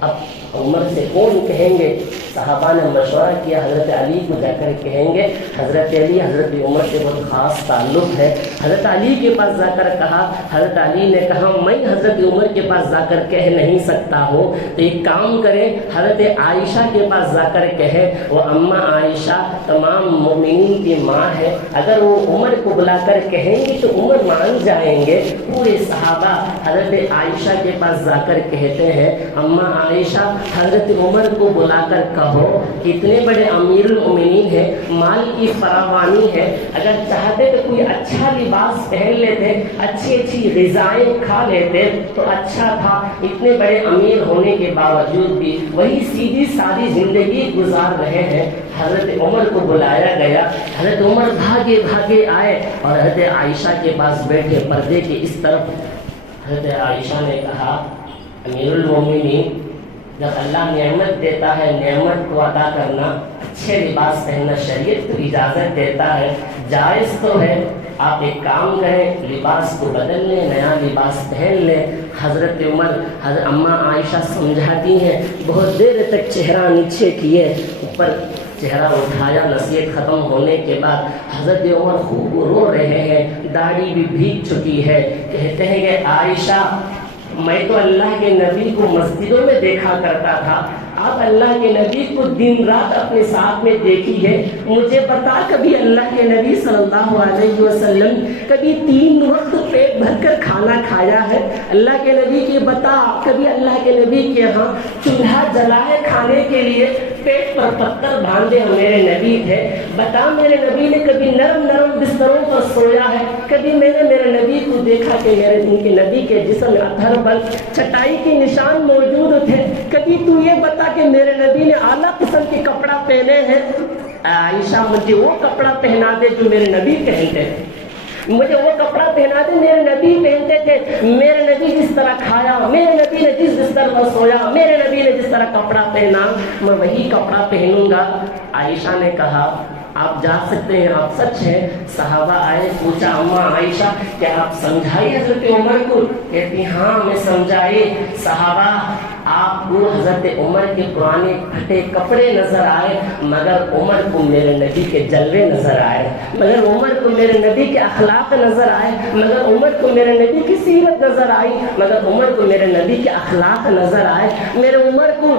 اب عمر سے کون کہیں گے؟ صحابہ نے مشورہ کیا حضرت علی کو جا کر کہیں گے، حضرت علی حضرت عمر سے بہت خاص تعلق ہے، حضرت علی کے پاس جا کر کہا، حضرت علی نے کہا میں حضرت عمر کے پاس جا کر کہہ نہیں سکتا ہوں، تو ایک کام کریں حضرت عائشہ کے پاس جا کر کہیں، وہ اماں عائشہ تمام مومنین کی ماں ہے، اگر وہ عمر کو بلا کر کہیں گی تو عمر مان جائیں گے۔ پورے صحابہ حضرت عائشہ کے پاس جا کر کہتے ہیں اماں عائشہ حضرت عمر کو بلا کر کہو کہ اتنے بڑے امیر المؤمنین ہیں، مال کی فراوانی ہے، اگر چاہتے تو کوئی اچھا لباس پہن لیتے، اچھی اچھی غذائیں کھا لیتے تو اچھا تھا، اتنے بڑے امیر ہونے کے باوجود بھی وہی سیدھی سادی زندگی گزار رہے ہیں۔ حضرت عمر کو بلایا گیا، حضرت عمر بھاگے بھاگے آئے اور حضرت عائشہ کے پاس بیٹھے پردے کے اس طرف۔ حضرت عائشہ نے کہا امیر المومنین جب اللہ نعمت دیتا ہے نعمت کو عطا کرنا، اچھے لباس پہننا شریعت کو اجازت دیتا ہے، جائز تو ہے، آپ ایک کام کریں لباس کو بدل لیں، نیا لباس پہن لیں۔ حضرت عمر حضرت اماں عائشہ سمجھاتی ہیں، بہت دیر تک چہرہ نیچے کیے، اوپر چہرہ اٹھایا، نصیحت ختم ہونے کے بعد حضرت عمر خوب رو رہے ہیں، داڑھی بھی بھیگ چکی ہے، کہتے ہیں کہ عائشہ میں تو اللہ کے نبی کو مسجدوں میں دیکھا کرتا تھا، آپ اللہ کے نبی کو دن رات اپنے ساتھ میں دیکھی ہے، مجھے بتا کبھی اللہ کے نبی صلی اللہ علیہ وسلم کبھی 3 وقت پیٹ بھر کر کھانا کھایا ہے؟ اللہ کے نبی کی بتا کبھی اللہ کے نبی کے ہاں چولہا جلائے کھانے کے لیے، پیٹ پر پتھر باندھے میرے نبی تھے، بتا میرے نبی نے کبھی نرم نرم بستروں پر سویا ہے؟ کبھی میں نے میرے نبی کو دیکھا کہ ان کے نبی کے جسم میں اتھر بل چٹائی کے نشان موجود تھے؟ کبھی تو یہ بتا کہ میرے نبی نے اعلیٰ قسم کے کپڑا پہنے ہیں؟ عائشہ مجھے وہ کپڑا پہنا دے جو میرے نبی پہنتے ہیں، مجھے وہ کپڑا پہنا دے میرے نبی پہنتے تھے، میرے نبی جس طرح کھایا، میرے نبی نے جس بستر پر سویا، میرے نبی نے جس طرح کپڑا پہنا، میں وہی کپڑا پہنوں گا۔ عائشہ نے کہا آپ جا سکتے ہیں، آپ سچ ہیں۔ صحابہ آئے، پوچھا اماں عائشہ کیا آپ سمجھائی حضرت عمر کو؟ کہتی ہاں میں سمجھائی۔ صحابہ آپ کو حضرت عمر کے پرانے پھٹے کپڑے نظر آئے، مگر عمر کو میرے نبی کے جلوے نظر آئے، مگر عمر کو میرے نبی کے اخلاق نظر آئے، مگر عمر کو میرے نبی کی سیرت نظر آئی، مگر عمر کو میرے نبی کے اخلاق نظر آئے، میرے عمر کو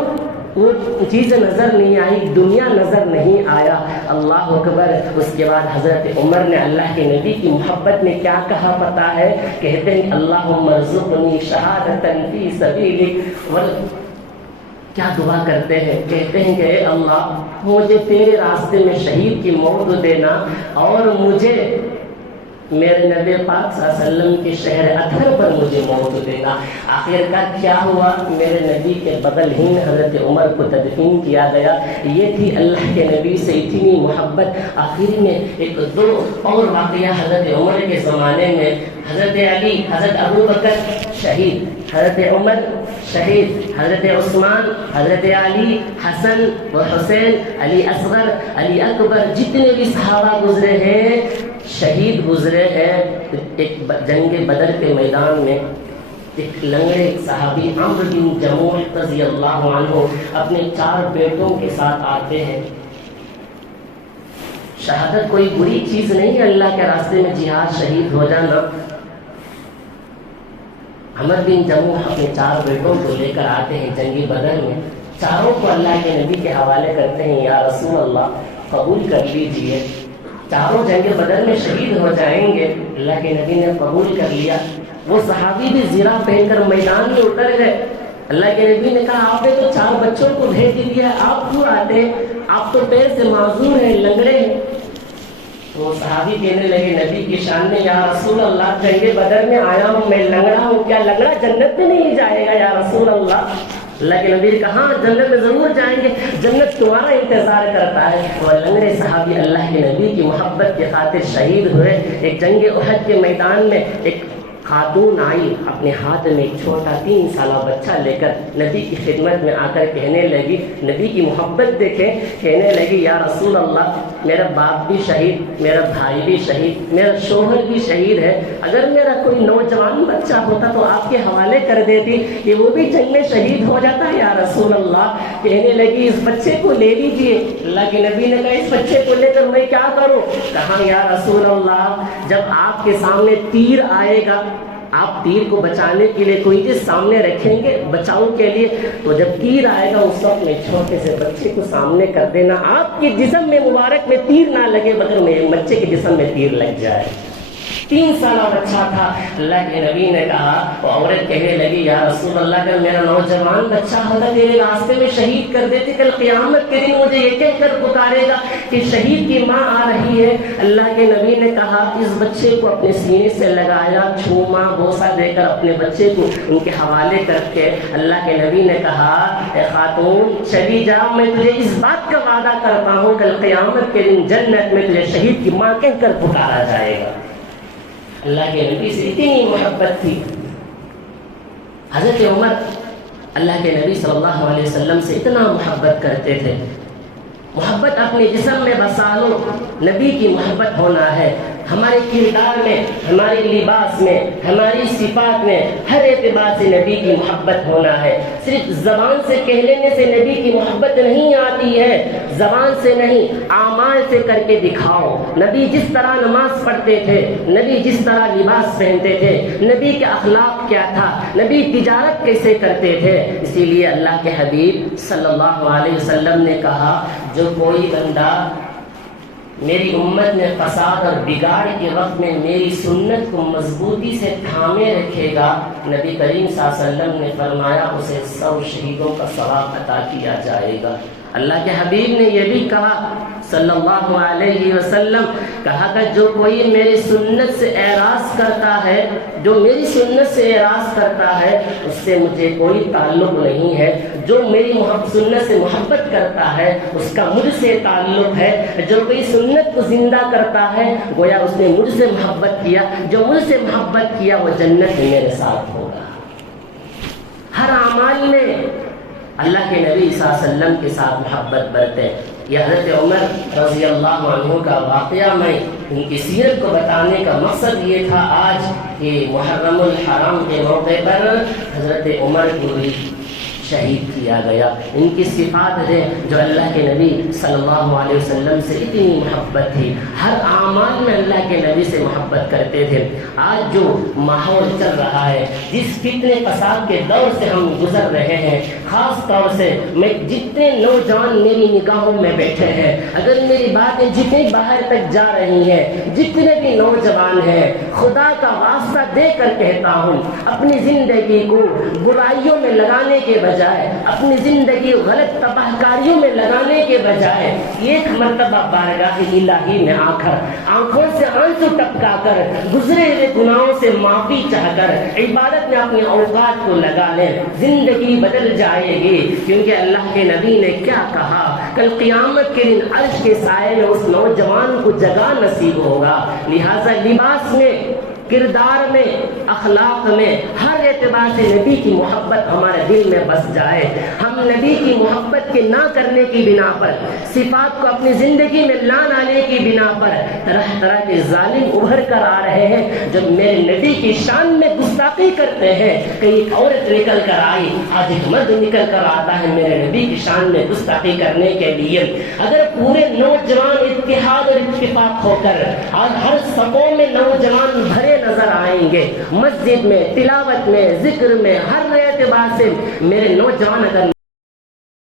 وہ چیز نظر نہیں آئی، دنیا نظر نہیں آیا۔ اللہ اکبر۔ اس کے بعد حضرت عمر نے اللہ کے نبی کی محبت میں کیا کہا پتہ ہے؟ کہتے ہیں اللہم ارزقنی شہادۃ فی سبیلک، کیا دعا کرتے ہیں؟ کہتے ہیں کہ اے اللہ مجھے تیرے راستے میں شہید کی موت دینا، اور مجھے میرے نبی پاک صلی اللہ علیہ وسلم کے شہر اطہر پر مجھے موت دینا۔ آخر کار کیا ہوا؟ میرے نبی کے بدل ہی حضرت عمر کو تدفین کیا گیا۔ یہ تھی اللہ کے نبی سے اتنی محبت۔ آخر میں ایک دو اور واقعہ حضرت عمر کے زمانے میں، حضرت علی، حضرت ابو بکر شہید، حضرت عمر شہید، حضرت عثمان، حضرت علی، حسن و حسین، علی اصغر، علی اکبر، جتنے بھی صحابہ گزرے ہیں شہید گزرے ہیں۔ ایک جنگ بدر کے میدان میں ایک لنگڑے صحابی عمرو بن جموح رضی اللہ عنہ اپنے 4 بیٹوں کے ساتھ آتے ہیں۔ شہادت کوئی بری چیز نہیں ہے، اللہ کے راستے میں جہاد شہید ہو جانا۔ عمرو بن جموح اپنے 4 بیٹوں کو لے کر آتے ہیں جنگ بدر میں، چاروں کو اللہ کے نبی کے حوالے کرتے ہیں، یا رسول اللہ قبول کر لیجئے، چاروں جنگ بدر میں شہید ہو جائیں گے۔ اللہ کے نبی نے قبول کر لیا۔ وہ صحابی بھی زرہ پہن کر میدان میں اتر گئے۔ اللہ کے نبی نے کہا آپ نے تو 4 بچوں کو بھیج دیا، آپ کیوں آتے ہیں؟ آپ تو پیر سے معذور ہیں، لنگڑے ہیں۔ تو صحابی کہنے لگے نبی کی شان میں، یا رسول اللہ جنگ بدر میں آیا ہوں، میں لنگڑا ہوں، کیا لنگڑا جنت میں نہیں جائے گا یا رسول اللہ؟ اللہ کے نبی نے کہا ہاں جنت میں ضرور جائیں گے، جنت تمہارا انتظار کرتا ہے۔ اور لنگڑے صحابی اللہ کے نبی کی محبت کی خاطر شہید ہوئے۔ ایک جنگ احد کے میدان میں ایک خاتون آئی، اپنے ہاتھ میں ایک چھوٹا 3 سالہ بچہ لے کر نبی کی خدمت میں آ کر کہنے لگی، نبی کی محبت دیکھیں، کہنے لگی یا رسول اللہ میرا باپ بھی شہید، میرا بھائی بھی شہید، میرا شوہر بھی شہید ہے، اگر میرا کوئی نوجوان بچہ ہوتا تو آپ کے حوالے کر دیتی کہ وہ بھی جنگ میں شہید ہو جاتا ہے یا رسول اللہ۔ کہنے لگی اس بچے کو لے لیجئے۔ اللہ کے نبی نے کہا اس بچے کو لے کر میں کیا کروں؟ کہا یا رسول اللہ جب آپ کے سامنے تیر آئے گا، آپ تیر کو بچانے کے لیے کوئی چیز سامنے رکھیں گے بچاؤ کے لیے، تو جب تیر آئے گا اس وقت میں چھوٹے سے بچے کو سامنے کر دینا، آپ کے جسم میں مبارک میں تیر نہ لگے مگر میرے بچے کے جسم میں تیر لگ جائے۔ 3 سالہ بچہ تھا۔ اللہ کے نبی نے کہا، وہ عورت کہنے لگی یا رسول اللہ اگر میرا نوجوان بچہ ہوتا تیرے راستے میں شہید کر دیتے، کل قیامت کے دن مجھے یہ کہہ کر پکارے گا کہ شہید کی ماں آ رہی ہے۔ اللہ کے نبی نے کہا اس بچے کو اپنے سینے سے لگایا، چھوما، بوسہ دے کر اپنے بچے کو ان کے حوالے کر کے اللہ کے نبی نے کہا اے خاتون چلی جا، میں تجھے اس بات کا وعدہ کرتا ہوں کل قیامت کے دن جنت میں تجھے شہید کی ماں کہہ کر پکارا جائے گا۔ اللہ کے نبی سے اتنی محبت تھی۔ حضرت عمر اللہ کے نبی صلی اللہ علیہ وسلم سے اتنا محبت کرتے تھے۔ محبت اپنے جسم میں بسا لو، نبی کی محبت ہونا ہے۔ ہمارے کردار میں، ہمارے لباس میں، ہماری صفات میں ہر اعتبار سے نبی کی محبت ہونا ہے۔ صرف زبان سے کہہ لینے سے نبی کی محبت نہیں آتی ہے، زبان سے نہیں، اعمال سے کر کے دکھاؤ۔ نبی جس طرح نماز پڑھتے تھے، نبی جس طرح لباس پہنتے تھے، نبی کے اخلاق کیا تھا، نبی تجارت کیسے کرتے تھے، اسی لیے اللہ کے حبیب صلی اللہ علیہ وسلم نے کہا جو کوئی بندہ میری امت میں فساد اور بگاڑ کے وقت میں میری سنت کو مضبوطی سے تھامے رکھے گا، نبی کریم صلی اللہ علیہ وسلم نے فرمایا اسے 100 شہیدوں کا ثواب عطا کیا جائے گا۔ اللہ کے حبیب نے یہ بھی کہا صلی اللہ علیہ وسلم، کہا کہ جو کوئی میری سنت سے اعراض کرتا ہے، جو میری سنت سے اعراض کرتا ہے اس سے مجھے کوئی تعلق نہیں ہے، جو میری سنت سے محبت کرتا ہے اس کا مجھ سے تعلق ہے، جو کوئی سنت کو زندہ کرتا ہے گویا اس نے مجھ سے محبت کیا، جو مجھ سے محبت کیا وہ جنت میں میرے ساتھ ہوگا۔ ہر اعمال میں اللہ کے نبی صلی اللہ علیہ وسلم کے ساتھ محبت برتے۔ یہ حضرت عمر رضی اللہ عنہ کا واقعہ میں ان کی سیرت کو بتانے کا مقصد یہ تھا آج کہ محرم الحرام کے موقع پر حضرت عمر کو بھی شہید کیا گیا۔ ان کی صفات ہے جو اللہ کے نبی صلی اللہ علیہ وسلم سے اتنی محبت تھی، ہر اعمال میں اللہ کے نبی سے محبت کرتے تھے۔ آج جو ماحول چل رہا ہے، جس فتنے فساد کے دور سے ہم گزر رہے ہیں، خاص طور سے میں جتنے نوجوان میری نگاہوں میں بیٹھے ہیں، اگر میری باتیں جتنی باہر تک جا رہی ہیں، جتنے بھی نوجوان ہیں، خدا کا واسطہ دے کر کہتا ہوں اپنی زندگی کو برائیوں میں لگانے کے بجائے، اپنی زندگی غلط تباہ کاریوں میں لگانے کے بجائے ایک مرتبہ بارگاہ الہی میں آ کر آنکھوں سے آنسو ٹپکا کر گزرے ہوئے گناہوں سے معافی چاہ کر عبادت میں اپنے اوقات کو لگا لیں، زندگی بدل جائے گی۔ کیونکہ اللہ کے نبی نے کیا کہا، کل قیامت کے دن عرش کے سائے میں اس نوجوان کو جگہ نصیب ہوگا۔ لہذا لباس میں، کردار میں، اخلاق میں ہر اعتبار سے نبی کی محبت ہمارے دل میں بس جائے۔ ہم نبی کی محبت کے نہ کرنے کی بنا پر، صفات کو اپنی زندگی میں نہ لانے کی بنا پر طرح طرح کے ظالم ابھر کر آ رہے ہیں جو میرے نبی کی شان میں گستاخی کرتے ہیں۔ کہیں ایک عورت نکل کر آئی، آج ایک مرد نکل کر آتا ہے میرے نبی کی شان میں گستاخی کرنے کے لیے۔ اگر پورے نوجوان اتحاد اور اتفاق ہو کر آج ہر صفوں میں نوجوان بھرے نظر آئیں گے، مسجد میں، تلاوت میں، ذکر میں، ہر اعتبار سے میرے نوجوان اگر